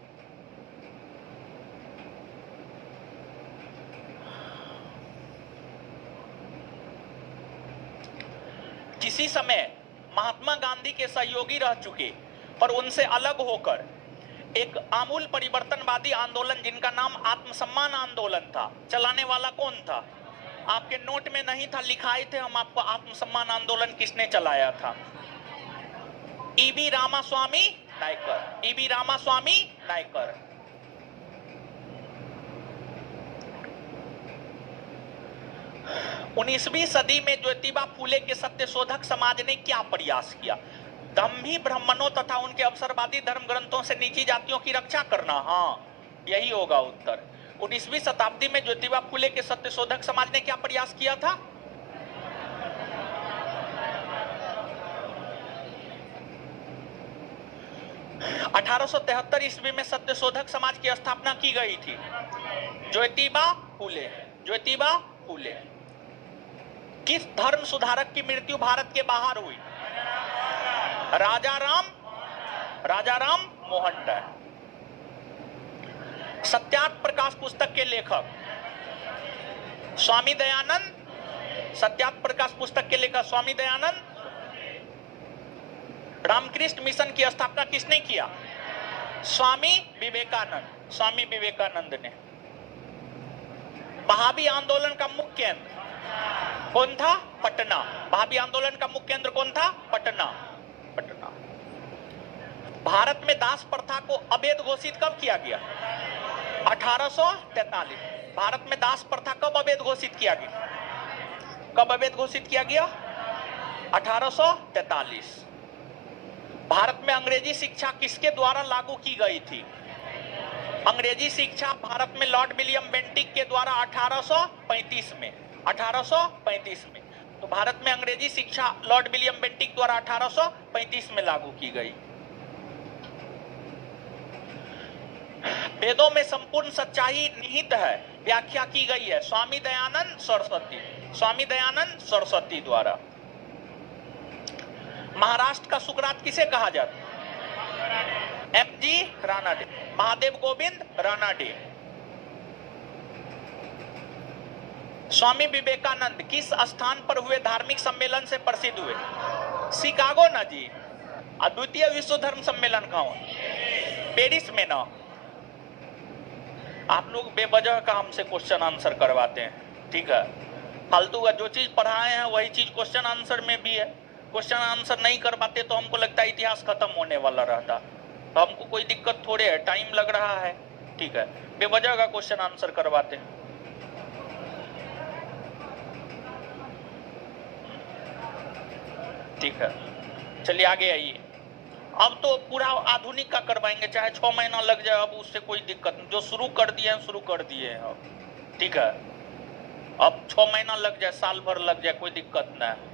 किसी समय महात्मा गांधी के सहयोगी रह चुके पर उनसे अलग होकर एक आमूल परिवर्तनवादी आंदोलन जिनका नाम आत्मसम्मान आंदोलन था, चलाने वाला कौन था? आपके नोट में नहीं था, लिखाए थे हम आपको आत्मसम्मान आंदोलन किसने चलाया था? ईबी रामास्वामी नायकर। ईबी रामास्वामी नायकर। उन्नीसवीं सदी में ज्योतिबा फूले के सत्यशोधक समाज ने क्या प्रयास किया? दम्भी ब्राह्मणों तथा उनके अवसरवादी धर्म ग्रंथों से नीची जातियों की रक्षा करना। हाँ, यही होगा उत्तर। 19वीं शताब्दी में ज्योतिबा फूले के सत्यशोधक समाज ने क्या प्रयास किया था? (1873) ईस्वी में सत्यशोधक समाज की स्थापना की गई थी। ज्योतिबा फूले। ज्योतिबा फूले। किस धर्म सुधारक की मृत्यु भारत के बाहर हुई? राजा राम मोहन राय। सत्यार्थ प्रकाश पुस्तक के लेखक स्वामी दयानंद। सत्यार्थ प्रकाश पुस्तक के लेखक स्वामी दयानंद। रामकृष्ण मिशन की स्थापना किसने किया? स्वामी विवेकानंद। स्वामी विवेकानंद ने। वहाबी आंदोलन का मुख्य केंद्र कौन था? पटना। वहाबी आंदोलन का मुख्य केंद्र कौन था? पटना। पटना। भारत में दास प्रथा को अवैध घोषित कब किया गया? 1843। भारत में दास प्रथा कब अवैध घोषित किया गया? कब अवैध घोषित किया गया? 1843। भारत में अंग्रेजी शिक्षा किसके द्वारा लागू की गई थी? अंग्रेजी शिक्षा भारत में लॉर्ड विलियम बेंटिक के द्वारा 1835 में तो भारत में अंग्रेजी शिक्षा लॉर्ड विलियम बेंटिक द्वारा 1835 में लागू की गई। वेदों में संपूर्ण सच्चाई निहित है व्याख्या की गई है स्वामी दयानंद सरस्वती द्वारा। महाराष्ट्र का सुकरात किसे कहा जाता है? एमजी रानाडे। महादेव गोविंद रानाडे। स्वामी विवेकानंद किस स्थान पर हुए धार्मिक सम्मेलन से प्रसिद्ध हुए? शिकागो ना जी। द्वितीय विश्व धर्म सम्मेलन कहाँ हुआ? पेरिस में ना। आप लोग बेवजह का हमसे क्वेश्चन आंसर करवाते हैं, ठीक है। फालतू का जो चीज पढ़ाए हैं वही चीज क्वेश्चन आंसर में भी है। क्वेश्चन आंसर नहीं करवाते तो हमको लगता है इतिहास खत्म होने वाला रहता। तो हमको कोई दिक्कत थोड़े है, टाइम लग रहा है, ठीक है। बेवजह का क्वेश्चन आंसर करवाते हैं। ठीक है, चलिए आगे आइए। अब तो पूरा आधुनिक का करवाएंगे, चाहे 6 महीना लग जाए, अब उससे कोई दिक्कत नहीं। जो शुरू कर दिए हैं शुरू कर दिए हैं अब, ठीक है। अब 6 महीना लग जाए, साल भर लग जाए, कोई दिक्कत नहीं।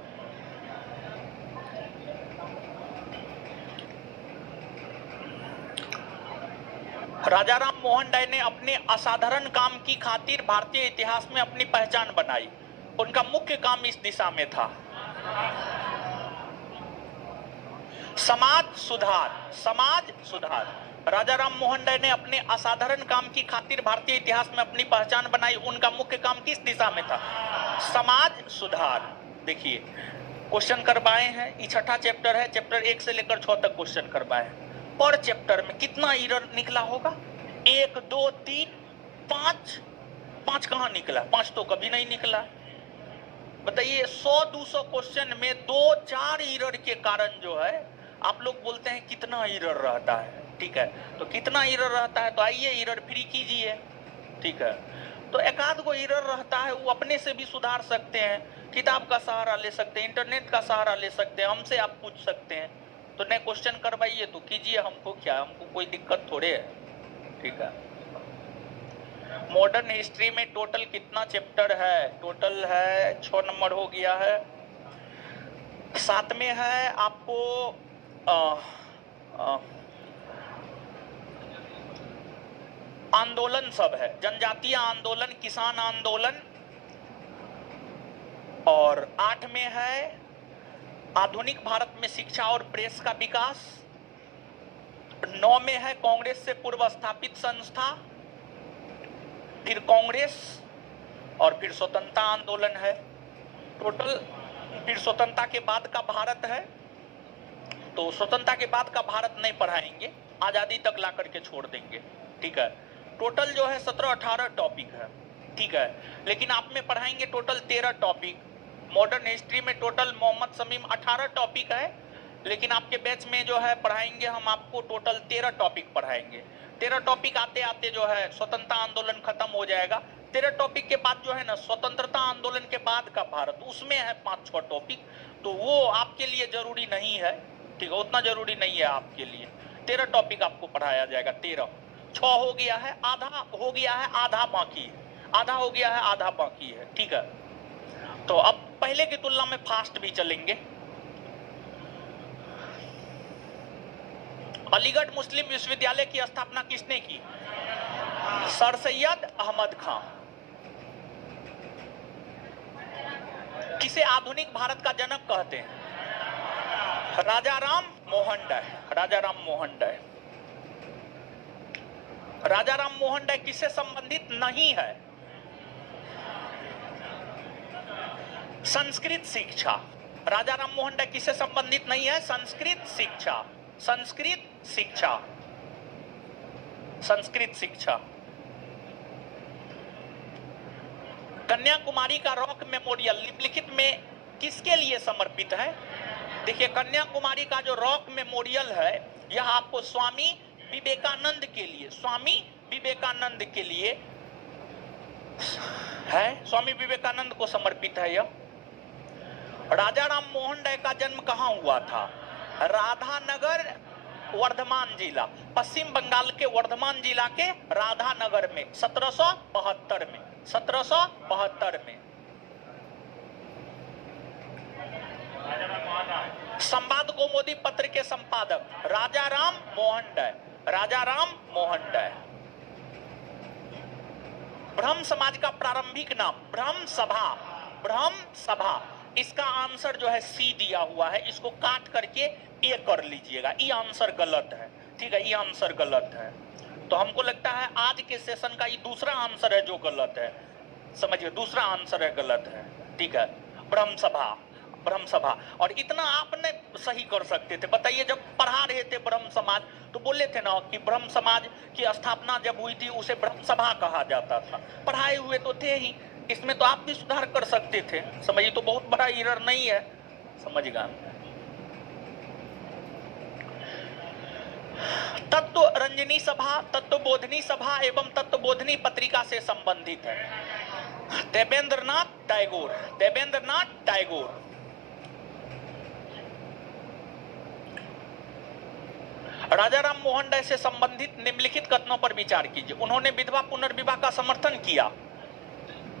राजा राम मोहन राय ने अपने असाधारण काम की खातिर भारतीय इतिहास में अपनी पहचान बनाई। उनका मुख्य काम इस दिशा में था समाज सुधार। राजा राम मोहन राय ने अपने असाधारण काम की खातिर भारतीय इतिहास में अपनी पहचान बनाई। उनका मुख्य काम किस दिशा में था? समाज सुधार। देखिए क्वेश्चन करवाए हैं, ये 6ठा चैप्टर है, चैप्टर 1 से लेकर 6 तक क्वेश्चन करवाए हैं। पर चैप्टर में कितना एरर निकला होगा? 1 2 3 5 कहां निकला? 5 तो कभी नहीं निकला। बताइए 100-200 क्वेश्चन में 2-4 एरर के कारण जो है आप लोग बोलते हैं कितना एरर रहता है, ठीक है। तो कितना एरर रहता है? तो आइए एरर फ्री कीजिए, ठीक है। तो एक आध को एरर रहता है, वो अपने से भी सुधार सकते हैं। किताब का सहारा ले सकते हैं, इंटरनेट का सहारा ले सकते हैं, हमसे आप पूछ सकते हैं। तो नए क्वेश्चन करवाइए तो कीजिए, हमको क्या, हमको कोई दिक्कत थोड़े है, ठीक है। मॉडर्न हिस्ट्री में टोटल कितना चैप्टर है? टोटल है 6 नंबर हो गया है। 7 में है आपको आंदोलन सब है, जनजातीय आंदोलन, किसान आंदोलन। और 8 में है आधुनिक भारत में शिक्षा और प्रेस का विकास। 9 में है कांग्रेस से पूर्व स्थापित संस्था, फिर कांग्रेस और फिर स्वतंत्रता आंदोलन है। टोटल फिर स्वतंत्रता के बाद का भारत है, तो स्वतंत्रता के बाद का भारत नहीं पढ़ाएंगे, आजादी तक ला करके छोड़ देंगे, ठीक है। टोटल जो है 17-18 टॉपिक है, ठीक है। लेकिन आप में पढ़ाएंगे टोटल 13 टॉपिक। मॉडर्न हिस्ट्री में टोटल मोहम्मद शमीम 18 टॉपिक है, लेकिन आपके बैच में जो है पढ़ाएंगे हम आपको टोटल 13 टॉपिक पढ़ाएंगे। 13 टॉपिक आते आते जो है स्वतंत्रता आंदोलन खत्म हो जाएगा। 13 टॉपिक के बाद जो है ना स्वतंत्रता आंदोलन के बाद का भारत, उसमें है 5-6 टॉपिक, तो वो आपके लिए जरूरी नहीं है, ठीक है, उतना जरूरी नहीं है आपके लिए। 13 टॉपिक आपको पढ़ाया जाएगा। 13 6 हो गया है, आधा हो गया है, आधा बाकी है, आधा हो गया है, आधा बाकी है, ठीक है। तो अब पहले की तुलना में फास्ट भी चलेंगे। अलीगढ़ मुस्लिम विश्वविद्यालय की स्थापना किसने की? सर सैयद अहमद खां। किसे आधुनिक भारत का जनक कहते हैं? राजा राम मोहन राय। राजा राम मोहन राय। राजा राम मोहन राय किससे संबंधित नहीं है? संस्कृत शिक्षा। राजा राम मोहन राय किससे संबंधित नहीं है? संस्कृत शिक्षा। संस्कृत शिक्षा। संस्कृत शिक्षा। कन्याकुमारी का रॉक मेमोरियल निम्नलिखित में किसके लिए समर्पित है? देखिए कन्याकुमारी का जो रॉक मेमोरियल है यह आपको स्वामी विवेकानंद के लिए, स्वामी विवेकानंद के लिए है, स्वामी विवेकानंद को समर्पित है यह। राजा राम मोहन राय का जन्म कहां हुआ था? राधानगर वर्धमान जिला, पश्चिम बंगाल के वर्धमान जिला के राधानगर में 1772 में, 1772 में। संवाद कौमुदी पत्र के संपादक राजा राम मोहन डाय, राजा राम मोहन डाय। ब्रह्म समाज का प्रारंभिक नाम ब्रह्म सभा, ब्रह्म सभा। इसका आंसर जो है सी दिया हुआ है, इसको काट करके ए कर लीजिएगा, ये आंसर गलत है, ठीक है, ये आंसर गलत है। तो हमको लगता है आज के सेशन का ये दूसरा आंसर है जो गलत है, समझिए, दूसरा आंसर है गलत है, ठीक है, ब्रह्म सभा, ब्रह्म सभा। और इतना आपने सही कर सकते थे, बताइए, जब पढ़ा रहे थे ब्रह्म समाज तो बोले थे ना कि ब्रह्म समाज की स्थापना जब हुई थी उसे ब्रह्म सभा कहा जाता था, पढ़ाए हुए तो थे ही, इसमें तो आप भी सुधार कर सकते थे, समझिए, तो बहुत बड़ा एरर नहीं है, समझिएगा। तत्व रंजनी सभा, तत्वबोधनी सभा एवं तत्वबोधनी पत्रिका से संबंधित है। देवेंद्रनाथ टैगोर, देवेंद्रनाथ टैगोर। राजा राम मोहन राय से संबंधित निम्नलिखित कथनों पर विचार कीजिए। उन्होंने विधवा पुनर्विवाह का समर्थन किया,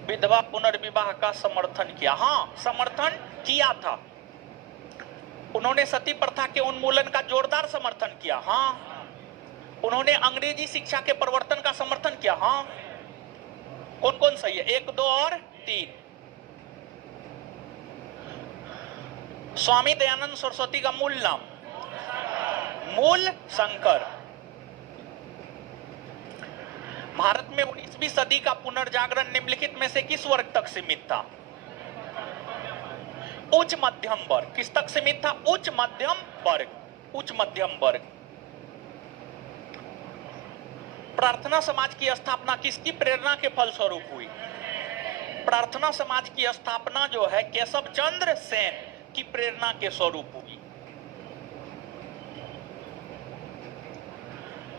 विधवा पुनर्विवाह का समर्थन किया, हाँ, समर्थन किया था। उन्होंने सती प्रथा के उन्मूलन का जोरदार समर्थन किया, हाँ। उन्होंने अंग्रेजी शिक्षा के प्रवर्तन का समर्थन किया, हाँ। कौन कौन सही है? 1, 2 और 3। स्वामी दयानंद सरस्वती का मूल नाम मूल शंकर। भारत में 19वीं सदी का पुनर्जागरण निम्नलिखित में से किस वर्ग तक सीमित था? उच्च मध्यम वर्ग। किस तक सीमित था? उच्च मध्यम वर्ग, उच्च मध्यम वर्ग। प्रार्थना समाज की स्थापना किसकी प्रेरणा के फलस्वरूप हुई? प्रार्थना समाज की स्थापना जो है केशव चंद्र सेन की प्रेरणा के स्वरूप हुई।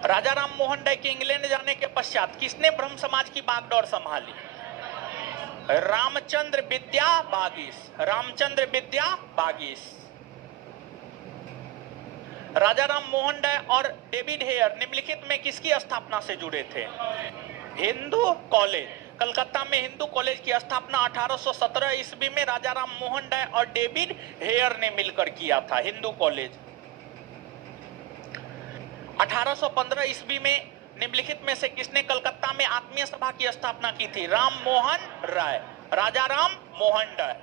राजा राम मोहन राय के इंग्लैंड जाने के पश्चात किसने ब्रह्म समाज की बागडोर संभाली? रामचंद्र विद्या बागीस, रामचंद्र विद्या बागीस। राजा राम मोहन राय और डेविड हेयर निम्नलिखित में किसकी स्थापना से जुड़े थे? हिंदू कॉलेज। कलकत्ता में हिंदू कॉलेज की स्थापना 1817 ईस्वी में राजा राम मोहन राय और डेविड हेयर ने मिलकर किया था, हिंदू कॉलेज। 1815 ईस्वी में निम्नलिखित में से किसने कलकत्ता में आत्मीय सभा की स्थापना की थी? राम मोहन राय, राजा राम मोहन राय।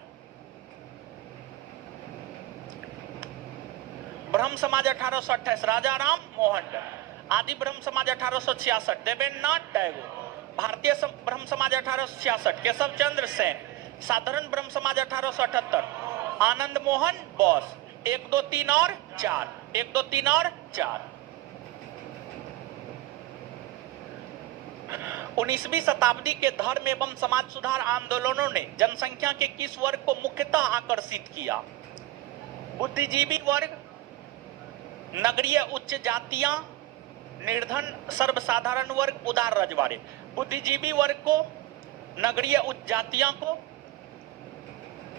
ब्रह्म समाज 1828 राजा राम मोहन राय। आदि ब्रह्म समाज 1866 देवेंद्रनाथ टैगोर। भारतीय ब्रह्म समाज 1866 केशव चंद्र सेन। साधारण ब्रह्म समाज 1878 आनंद मोहन बोस। 1, 2, 3 और 4, 1, 2, 3 और 4। 19वीं शताब्दी के धर्म एवं समाज सुधार आंदोलनों ने जनसंख्या के किस वर्ग को मुख्यतः आकर्षित किया? बुद्धिजीवी वर्ग, नगरीय उच्च जातियां, निर्धन सर्वसाधारण वर्ग, उदार रजवाड़े। बुद्धिजीवी वर्ग को, नगरीय उच्च जातियां को,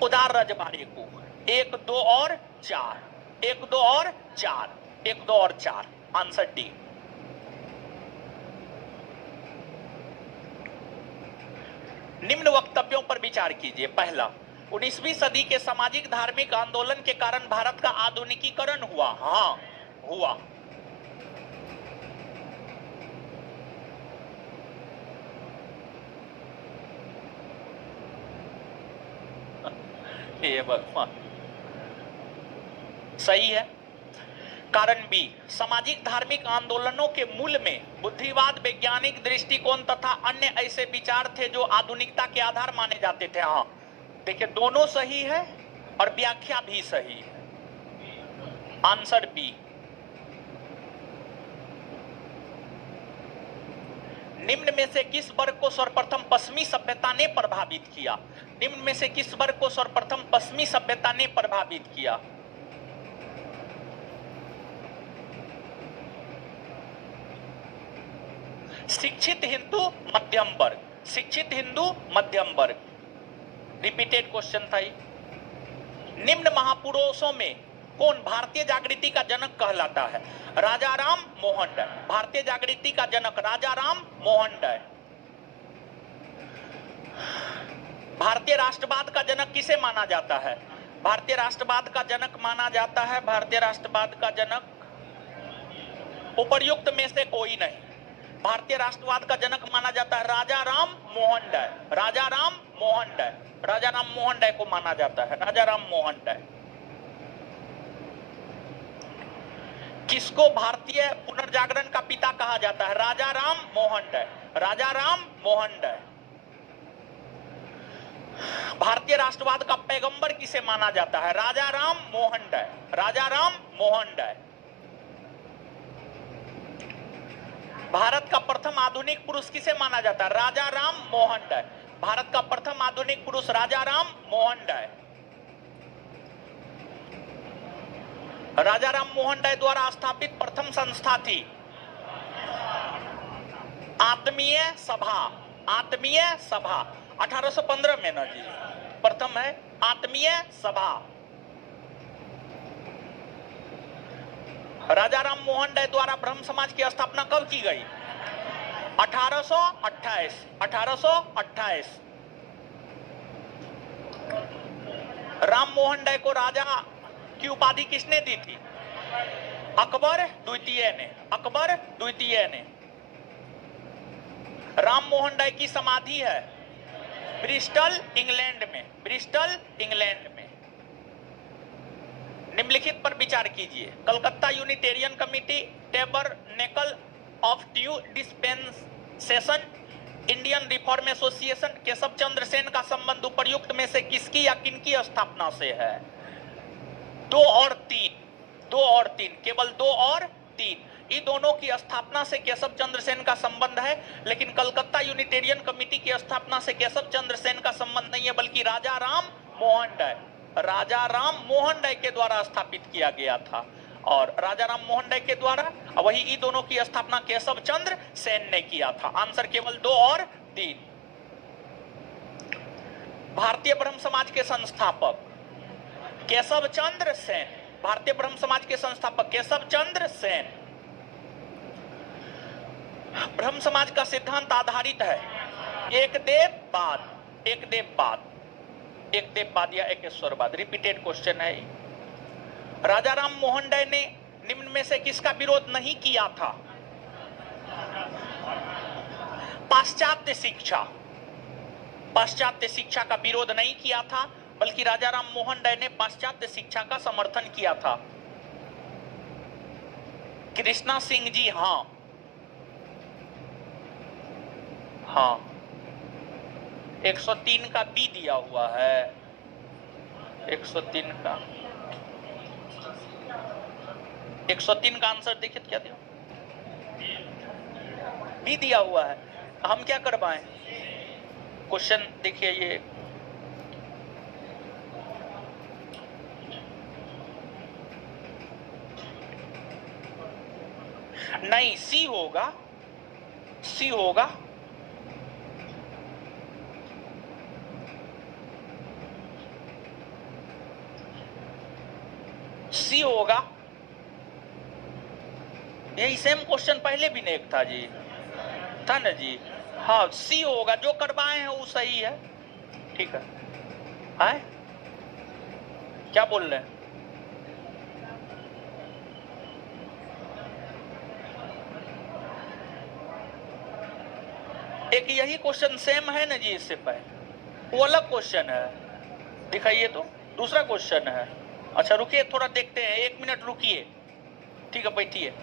उदार रजवाड़े को। 1, 2 और 4, 1, 2 और 4, 1, 2 और 4, आंसर डी। निम्न वक्तव्यों पर विचार कीजिए। पहला, 19वीं सदी के सामाजिक धार्मिक आंदोलन के कारण भारत का आधुनिकीकरण हुआ। हाँ, हुआ। ये भगवान, सही है। कारण बी, सामाजिक धार्मिक आंदोलनों के मूल में बुद्धिवाद, वैज्ञानिक दृष्टिकोण तथा अन्य ऐसे विचार थे जो आधुनिकता के आधार माने जाते थे। हाँ, देखिए, दोनों सही है और व्याख्या भी सही है, आंसर बी। निम्न में से किस वर्ग को सर्वप्रथम पश्चिमी सभ्यता ने प्रभावित किया? निम्न में से किस वर्ग को सर्वप्रथम पश्चिमी सभ्यता ने प्रभावित किया? शिक्षित हिंदू मध्यम वर्ग, शिक्षित हिंदू मध्यम वर्ग। रिपीटेड क्वेश्चन था। निम्न महापुरुषों में कौन भारतीय जागृति का जनक कहलाता है? राजा राम मोहन राय। भारतीय जागृति का जनक राजा राम मोहन राय। भारतीय राष्ट्रवाद का जनक किसे माना जाता है? भारतीय राष्ट्रवाद का जनक माना जाता है, भारतीय राष्ट्रवाद का जनक उपर्युक्त में से कोई नहीं। भारतीय राष्ट्रवाद का जनक माना जाता है राजा राम मोहन राय। राजा राम मोहन राय, राजा राम मोहन राय को माना जाता है राजा राम मोहन राय। किसको भारतीय पुनर्जागरण का पिता कहा जाता है? राजा राम मोहन राय। राजा राम मोहन राय। भारतीय राष्ट्रवाद का पैगंबर किसे माना जाता है? राजा राम मोहन राय। राजा राम मोहन राय। भारत का प्रथम आधुनिक पुरुष किसे माना जाता है? राजा राम मोहन राय। भारत का प्रथम आधुनिक पुरुष राजा राम मोहन राय। राजा राम मोहन राय द्वारा स्थापित प्रथम संस्था थी आत्मीय सभा। आत्मीय सभा 1815 में ना जी, प्रथम है आत्मीय सभा। राजा राम मोहन राय द्वारा ब्रह्म समाज की स्थापना कब की गई? 1828। 1828। राम मोहन राय को राजा की उपाधि किसने दी थी? अकबर द्वितीय ने। अकबर द्वितीय ने। राम मोहन राय की समाधि है ब्रिस्टल इंग्लैंड में। ब्रिस्टल इंग्लैंड में। निम्नलिखित पर विचार कीजिए। Calcutta Unitarian committee, tabernacle of due dispensation, Indian reform association, Keshav Chandra Sen का संबंध उपर्युक्त में से किसकी या किनकी स्थापना से है? 2 और 3। 2 और 3, केवल 2 और 3। इन दोनों की स्थापना से केशव चंद्र सेन का संबंध है, लेकिन कलकत्ता यूनिटेरियन कमिटी की स्थापना से केशव चंद्र सेन का संबंध नहीं है, बल्कि राजा राम मोहन राय, राजा राम मोहन राय के द्वारा स्थापित किया गया था। और राजा राम मोहन राय के द्वारा वही इन दोनों की स्थापना केशव चंद्र सेन ने किया था। आंसर केवल 2 और 3। भारतीय ब्रह्म समाज के संस्थापक केशव चंद्र सेन। भारतीय ब्रह्म समाज के संस्थापक केशव चंद्र सेन। ब्रह्म समाज का सिद्धांत आधारित है एक देववाद, एक देववाद, एक देववाद या एकेश्वरवाद। रिपीटेड क्वेश्चन है। राजा राम मोहन राय ने निम्न में से किसका विरोध नहीं किया था? पाश्चात्य शिक्षा। पाश्चात्य शिक्षा का विरोध नहीं किया था, बल्कि राजा राम मोहन राय ने पाश्चात्य शिक्षा का समर्थन किया था। कृष्णा सिंह जी, हाँ हाँ, 103 का बी दिया हुआ है। 103 का 103 का आंसर देखिए क्या दिया, बी दिया हुआ है। हम क्या करवाएं? क्वेश्चन देखिए ये नहीं, सी होगा, सी होगा। सी होगा। यही सेम क्वेश्चन पहले भी नहीं था जी, था ना जी? हाँ, सी होगा। जो करवाए हैं वो सही है। ठीक है, क्या बोल रहे हैं? एक यही क्वेश्चन सेम है ना जी इससे पहले, वो अलग क्वेश्चन है। दिखाइए तो, दूसरा क्वेश्चन है। अच्छा रुकिए, थोड़ा देखते हैं, 1 मिनट रुकिए। ठीक है, बैठिए।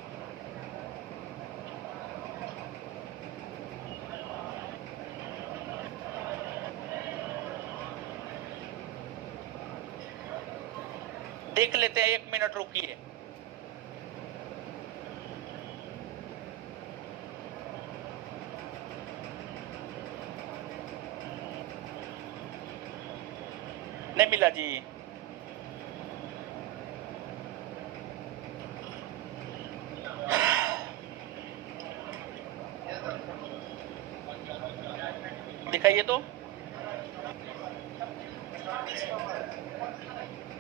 देख लेते हैं, 1 मिनट रुकिए। नहीं मिला जी। दिखाइए तो,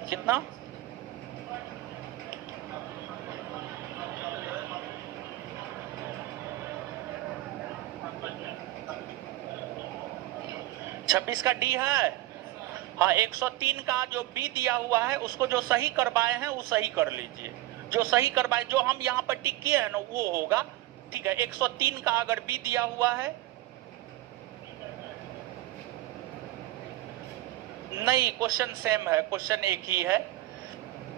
कितना? 26 का डी है। हाँ, 103 का जो बी दिया हुआ है उसको जो सही करवाए हैं वो सही कर लीजिए। जो सही करवाए, जो हम यहाँ पर टिक किए हैं ना वो होगा। ठीक है, 103 का अगर बी दिया हुआ है, नहीं, क्वेश्चन सेम है, क्वेश्चन एक ही है।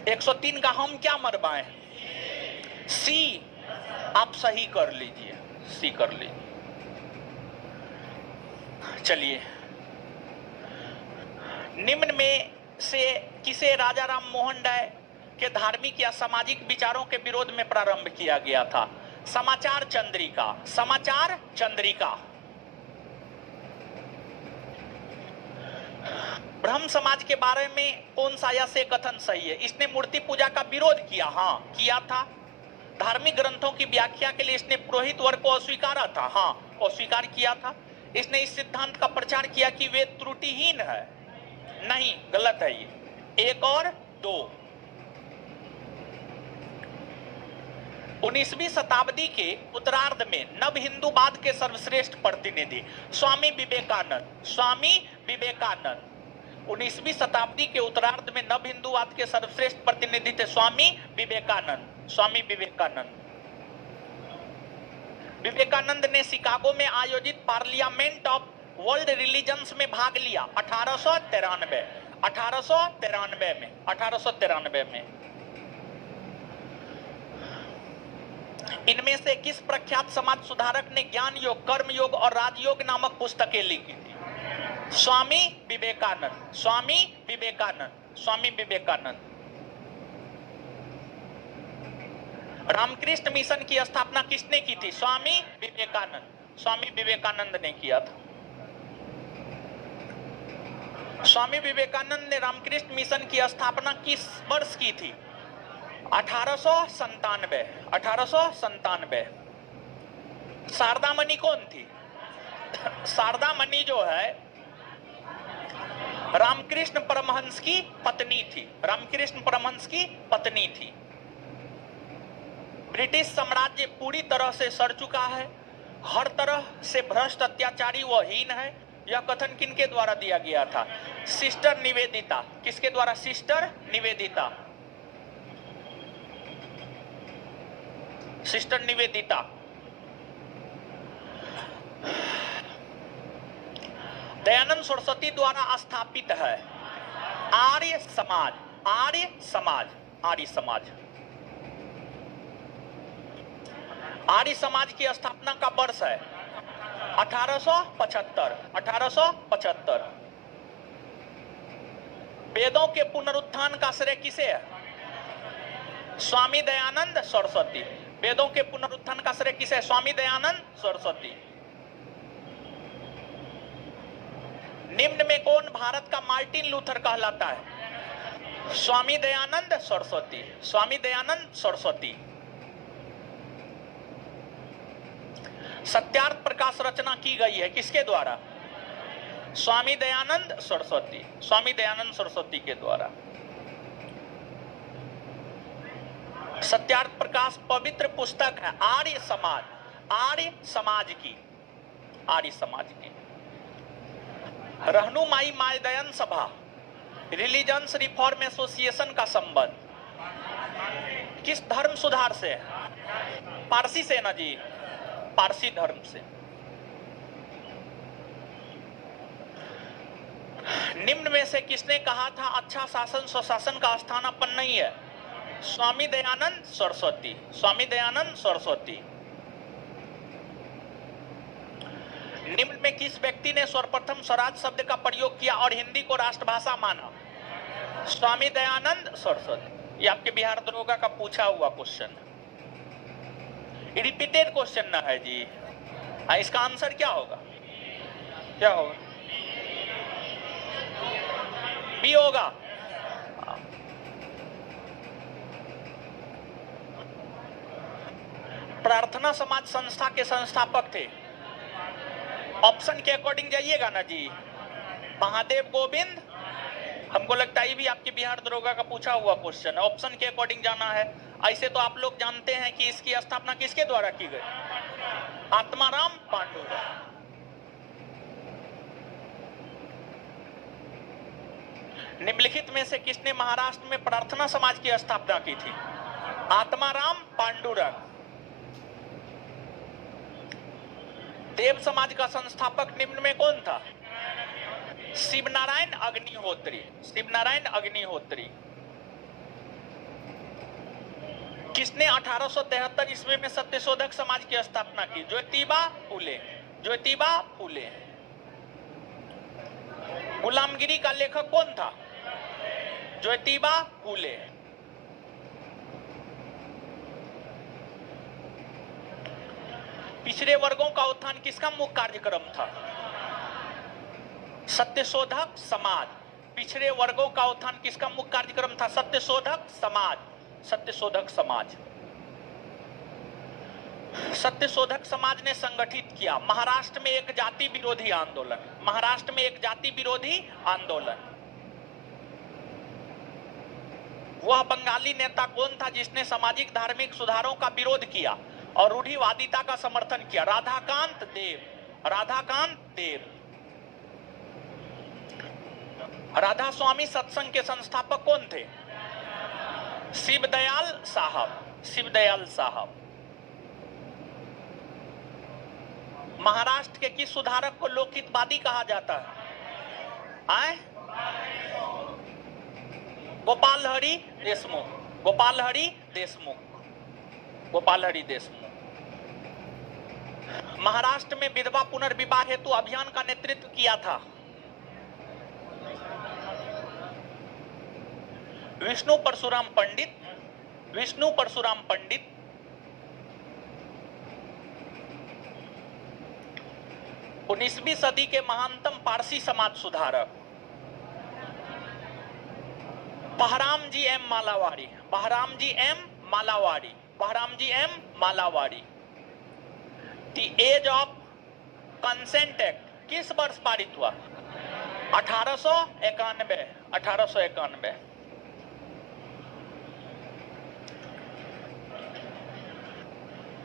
103 का हम क्या मरवाए? सी। आप सही कर लीजिए, सी कर लीजिए। चलिए, निम्न में से किसे राजा राम मोहन राय के धार्मिक या सामाजिक विचारों के विरोध में प्रारंभ किया गया था? समाचार चंद्रिका। समाचार चंद्रिका। ब्रह्म समाज के बारे में कौन सा या से कथन सही है? इसने मूर्ति पूजा का विरोध किया। हाँ, किया था। धार्मिक ग्रंथों की व्याख्या के लिए इसने पुरोहित वर्ग को अस्वीकारा था। हाँ, अस्वीकार किया था। इसने इस सिद्धांत का प्रचार किया कि वे त्रुटिहीन है। नहीं, गलत है ये। 1 और 2। 19वीं शताब्दी के उत्तरार्ध में नव हिंदूवाद के सर्वश्रेष्ठ प्रतिनिधि स्वामी विवेकानंद। स्वामी विवेकानंद 19वीं शताब्दी के उत्तरार्ध में नव हिंदूवाद के सर्वश्रेष्ठ प्रतिनिधि थे स्वामी विवेकानंद। स्वामी विवेकानंद। विवेकानंद ने शिकागो में आयोजित पार्लियामेंट ऑफ वर्ल्ड रिलीजन्स में भाग लिया 1893 में। इनमें से किस प्रख्यात समाज सुधारक ने ज्ञान योग, कर्म योग और राजयोग नामक पुस्तकें लिखी थी? स्वामी विवेकानंद। स्वामी विवेकानंद। स्वामी विवेकानंद। रामकृष्ण मिशन की स्थापना किसने की थी? स्वामी विवेकानंद। स्वामी विवेकानंद ने किया था। स्वामी विवेकानंद ने रामकृष्ण मिशन की स्थापना किस वर्ष की थी? 1897। 1897। शारदा मणि कौन थी? शारदा मणि जो है रामकृष्ण परमहंस की पत्नी थी। रामकृष्ण परमहंस की पत्नी थी। ब्रिटिश साम्राज्य पूरी तरह से सड़ चुका है, हर तरह से भ्रष्ट, अत्याचारी व हीन है। यह कथन किनके द्वारा दिया गया था? सिस्टर निवेदिता। किसके द्वारा? सिस्टर निवेदिता। सिस्टर निवेदिता। दयानंद सरस्वती द्वारा स्थापित है आर्य समाज। आर्य समाज। आर्य समाज। आर्य समाज की स्थापना का वर्ष है 1875। 1875। वेदों के पुनरुत्थान का श्रेय किसे है? स्वामी दयानंद सरस्वती। वेदों के पुनरुत्थान का श्रेय किसे है? स्वामी दयानंद सरस्वती। निम्न में कौन भारत का मार्टिन लूथर कहलाता है? स्वामी दयानंद सरस्वती। स्वामी दयानंद सरस्वती। सत्यार्थ प्रकाश रचना की गई है किसके द्वारा? स्वामी दयानंद सरस्वती। स्वामी दयानंद सरस्वती के द्वारा। सत्यार्थ प्रकाश पवित्र पुस्तक है आर्य समाज। आर्य समाज की। आर्य समाज की। रहनुमाई मायदयन सभा, रिलीजन्स रिफॉर्म एसोसिएशन का संबंध किस धर्म सुधार से है? पारसी से ना जी, पारसी धर्म से। निम्न में से किसने कहा था अच्छा शासन स्वशासन का स्थानापन्न नहीं है? स्वामी दयानंद सरस्वती। स्वामी दयानंद सरस्वती। निम्न में किस व्यक्ति ने सर्वप्रथम स्वराज शब्द का प्रयोग किया और हिंदी को राष्ट्रभाषा माना? स्वामी दयानंद सरस्वती। ये आपके बिहार दरोगा का पूछा हुआ क्वेश्चन है, रिपीटेड क्वेश्चन ना है जी। इसका आंसर क्या होगा? क्या होगा? बी होगा। प्रार्थना समाज संस्था के संस्थापक थे। ऑप्शन के अकॉर्डिंग जाइएगा ना जी। महादेव गोविंद। हमको लगता है ये भी आपके बिहार दरोगा का पूछा हुआ क्वेश्चन है। ऑप्शन के अकॉर्डिंग जाना है। ऐसे तो आप लोग जानते हैं कि इसकी स्थापना किसके द्वारा की गई? आत्माराम पांडु। निम्नलिखित में से किसने महाराष्ट्र में प्रार्थना समाज की स्थापना की थी? आत्माराम पांडुरंग। देव समाज का संस्थापक निम्न में कौन था? शिवनारायण अग्निहोत्री। शिवनारायण अग्निहोत्री। किसने 1873 ईस्वी में सत्यशोधक समाज की स्थापना की? ज्योतिबा फूले। ज्योतिबा फूले। गुलामगिरी का लेखक कौन था? ज्योतिबा फूले। पिछड़े वर्गों का उत्थान किसका मुख्य कार्यक्रम था? सत्यशोधक समाज। पिछड़े वर्गों का उत्थान किसका मुख्य कार्यक्रम था? सत्यशोधक समाज। सत्यशोधक समाज। सत्यशोधक समाज ने संगठित किया महाराष्ट्र में एक जाति विरोधी आंदोलन। महाराष्ट्र में एक जाति विरोधी आंदोलन। वह बंगाली नेता कौन था जिसने सामाजिक धार्मिक सुधारों का विरोध किया और रूढ़िवादिता का समर्थन किया? राधाकांत देव। राधाकांत देव। राधा स्वामी सत्संग के संस्थापक कौन थे? शिवदयाल साहब। शिवदयाल साहब। महाराष्ट्र के किस सुधारक को लोकहितवादी कहा जाता है? आए? गोपाल हरि देशमुख। गोपाल हरि देशमुख। गोपाल हरि देशमुख। महाराष्ट्र में विधवा पुनर्विवाह हेतु अभियान का नेतृत्व किया था? विष्णु परशुराम पंडित। विष्णु परशुराम पंडित। उन्नीसवीं सदी के महानतम पारसी समाज सुधारक? Behram ji M Malabari. Behram ji M Malabari. Behram ji M Malabari. The as of consent act किस वर्ष पारित हुआ? 1891। 1891।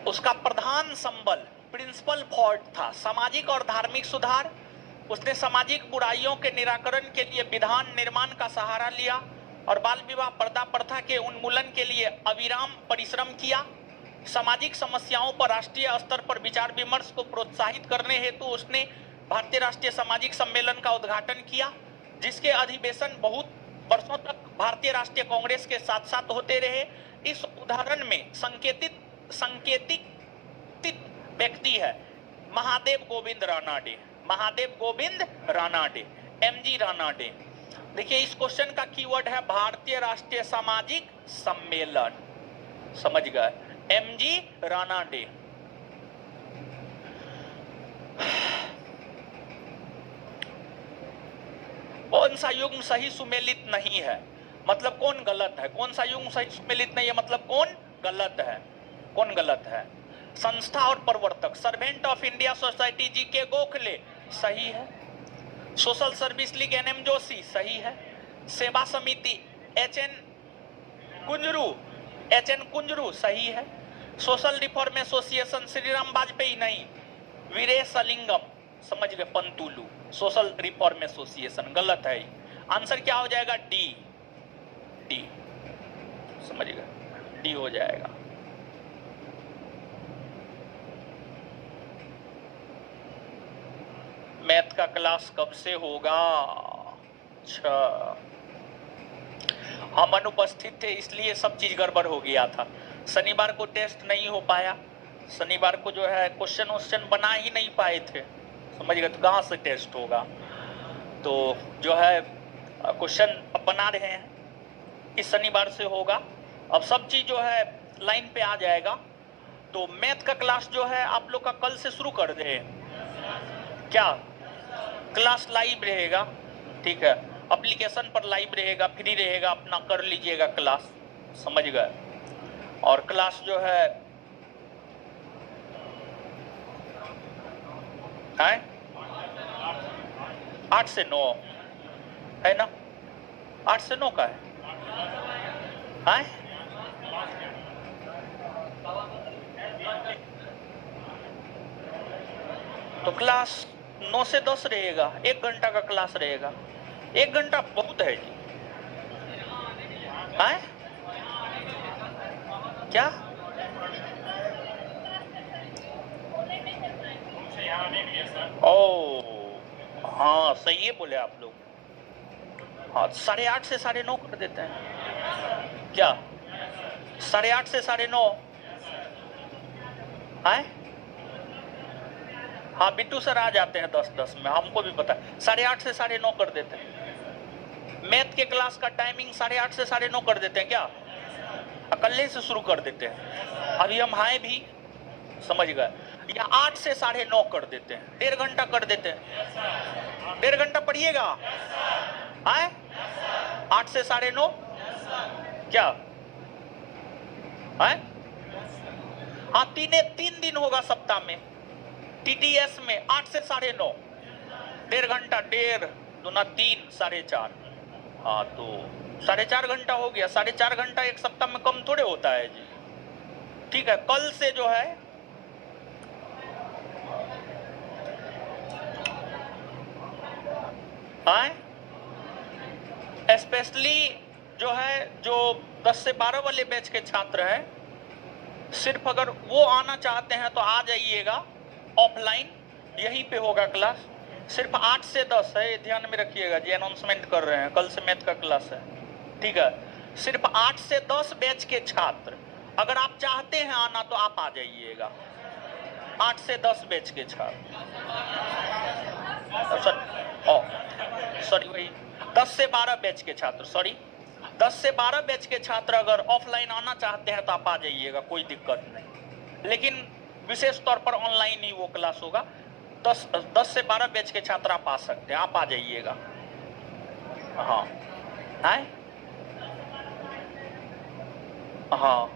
उसका प्रधान संबल प्रिंसिपल फॉर्ट था सामाजिक और धार्मिक सुधार। उसने सामाजिक बुराइयों के निराकरण के लिए विधान निर्माण का सहारा लिया और बाल विवाह पर्दा प्रथा के उन्मूलन के लिए अविराम परिश्रम किया। सामाजिक समस्याओं पर राष्ट्रीय स्तर पर विचार विमर्श को प्रोत्साहित करने हेतु उसने भारतीय राष्ट्रीय सामाजिक सम्मेलन का उद्घाटन किया, जिसके अधिवेशन बहुत वर्षों तक भारतीय राष्ट्रीय कांग्रेस के साथ साथ होते रहे। इस उदाहरण में संकेतिक व्यक्ति है महादेव गोविंद रानाडे। महादेव गोविंद रानाडे। एमजी रानाडे। देखिए इस क्वेश्चन का कीवर्ड है भारतीय राष्ट्रीय सामाजिक सम्मेलन। समझ गए? एमजी रानाडे। कौन सा युग्म सही सुमेलित नहीं है? मतलब कौन गलत है? कौन सा युग्म सही सुमेलित नहीं है मतलब कौन गलत है? कौन गलत है? संस्था और प्रवर्तक servant of India society G K Gokhale सही है। Social service league N M Joshi सही है। सेवा समिति एचएन कुंजरू सही है। Social reform association Shriram Vajpayee नहीं, वीरेशलिंगम समझ गए पंतुलू। सोशल रिफॉर्म एसोसिएशन गलत है। आंसर क्या हो जाएगा? डी। डी समझ गए? डी हो जाएगा। मैथ का क्लास कब से होगा? अच्छा, हम अनुपस्थित थे इसलिए सब चीज गड़बड़ हो गया था। शनिवार को टेस्ट नहीं हो पाया। शनिवार को जो है क्वेश्चन बना ही नहीं पाए थे। समझ गए? तो कहाँ से टेस्ट होगा? तो जो है क्वेश्चन अब बना रहे हैं, इस शनिवार से होगा। अब सब चीज जो है लाइन पे आ जाएगा। तो मैथ का क्लास जो है आप लोग का कल से शुरू कर दे। क्या क्लास लाइव रहेगा? ठीक है, एप्लीकेशन पर लाइव रहेगा, फ्री रहेगा, अपना कर लीजिएगा क्लास। समझ गए? और क्लास जो है 8 से 9 है ना? 8 से 9 का है? तो क्लास 9 से 10 रहेगा, 1 घंटा का क्लास रहेगा। 1 घंटा बहुत है जी। है क्या? ओ हाँ, सही है बोले आप लोग। हाँ, 8:30 से 9:30 कर देते हैं क्या? 8:30 से 9:30 है। हाँ, बिट्टू सर आ जाते हैं 10:10 में, हमको भी पता है। 8:30 से 9:30 कर देते हैं। मैथ के क्लास का टाइमिंग 8:30 से 9:30 कर देते हैं क्या? अकल्ले से शुरू कर देते हैं। अभी हम हैं भी, समझ गए? या 8 से 9:30 कर देते हैं, 1.5 घंटा कर देते हैं। 1.5 घंटा पढ़िएगा है। 8 से 9:30 क्या है? हाँ, 3 दिन होगा सप्ताह में। टीटीएस में 8 से 9:30, 1.5 घंटा, 1.5 दूना 3, 4.5। हाँ, तो 4.5 घंटा हो गया। 4.5 घंटा एक सप्ताह में कम थोड़े होता है जी। ठीक है, कल से जो है स्पेशली जो है, जो 10 से 12 वाले बैच के छात्र हैं, सिर्फ अगर वो आना चाहते हैं तो आ जाइएगा। ऑफलाइन यहीं पे होगा क्लास। सिर्फ 8 से 10 है, ये ध्यान में रखिएगा जी। अनाउंसमेंट कर रहे हैं, कल से मैथ का क्लास है। ठीक है, सिर्फ 8 से 10 बैच के छात्र, अगर आप चाहते हैं आना तो आप आ जाइएगा। 8 से 10 बैच के छात्र, सॉरी वही 10 से 12 बैच के छात्र, सॉरी 10 से 12 बैच के छात्र अगर ऑफलाइन आना चाहते हैं तो आप आ जाइएगा, कोई दिक्कत नहीं। लेकिन विशेष तौर पर ऑनलाइन ही वो क्लास होगा। 10 से 12 बैच के छात्र आप आ सकते हैं, आप आ जाइएगा। हाँ है, हाँ,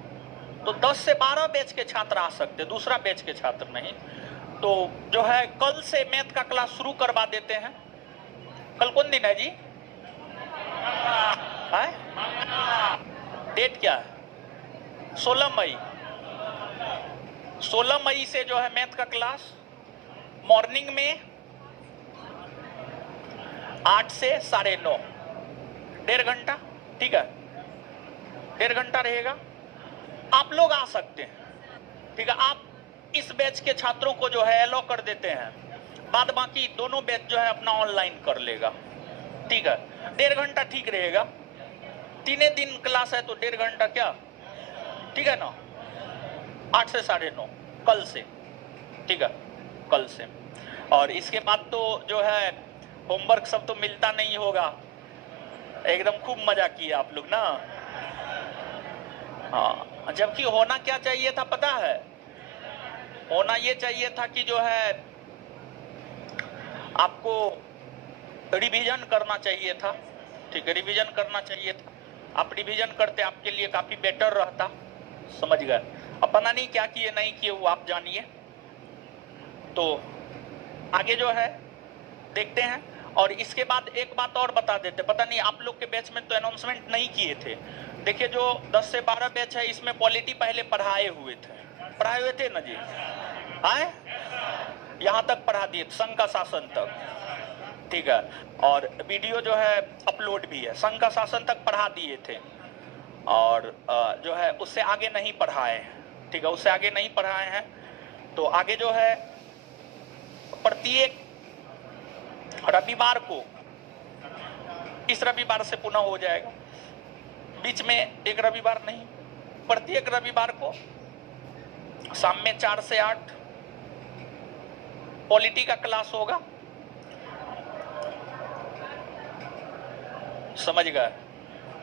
तो 10 से 12 बैच के छात्र आ सकते हैं, दूसरा बैच के छात्र नहीं। तो जो है कल से मैथ का क्लास शुरू करवा देते हैं। कल कौन दिन है जी? है? डेट क्या है? 16 मई। 16 मई से जो है मैथ का क्लास मॉर्निंग में 8 से 9:30, 1.5 घंटा। ठीक है, 1.5 घंटा रहेगा। आप लोग आ सकते हैं। ठीक है, आप इस बैच के छात्रों को जो है अलाउ कर देते हैं, बाद बाकी दोनों बैच जो है अपना ऑनलाइन कर लेगा। ठीक है, 1.5 घंटा ठीक रहेगा। 3 दिन क्लास है तो 1.5 घंटा क्या, ठीक है ना? 8 से 9:30 कल से। ठीक है, कल से। और इसके बाद तो जो है होमवर्क सब तो मिलता नहीं होगा। एकदम खूब मजा किया आप लोग ना। हाँ, जबकि होना क्या चाहिए था पता है? होना ये चाहिए था कि जो है आपको रिवीजन करना चाहिए था। ठीक है, रिवीजन करना चाहिए था। आप रिवीजन करते, आपके लिए काफी बेटर रहता। समझ गए? अब पता नहीं क्या किए नहीं किए वो आप जानिए। तो आगे जो है देखते हैं। और इसके बाद एक बात और बता देते, पता नहीं आप लोग के बैच में तो अनाउंसमेंट नहीं किए थे। देखिए, जो 10 से 12 बैच है इसमें पॉलिटी पहले पढ़ाए हुए थे ना जी? आए यहाँ तक पढ़ा दिए, संघ का शासन तक। ठीक है, और वीडियो जो है अपलोड भी है। संघ का शासन तक पढ़ा दिए थे और जो है उससे आगे नहीं पढ़ाए हैं। ठीक है, उससे आगे नहीं पढ़ाए हैं। तो आगे जो है प्रत्येक रविवार को, इस रविवार से पुनः हो जाएगा, बीच में एक रविवार नहीं, प्रत्येक रविवार को शाम में 4 से 8 पॉलिटी का क्लास होगा। समझ गए?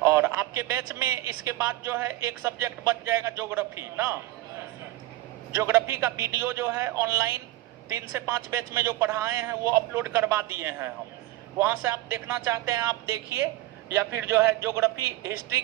और आपके बैच में इसके बाद जो है एक सब्जेक्ट बच जाएगा ज्योग्राफी ना। ज्योग्राफी का वीडियो जो है ऑनलाइन 3 से 5 बैच में जो पढ़ाए हैं वो अपलोड करवा दिए हैं हम। वहां से आप देखना चाहते हैं आप देखिए, या फिर जो है ज्योग्राफी हिस्ट्री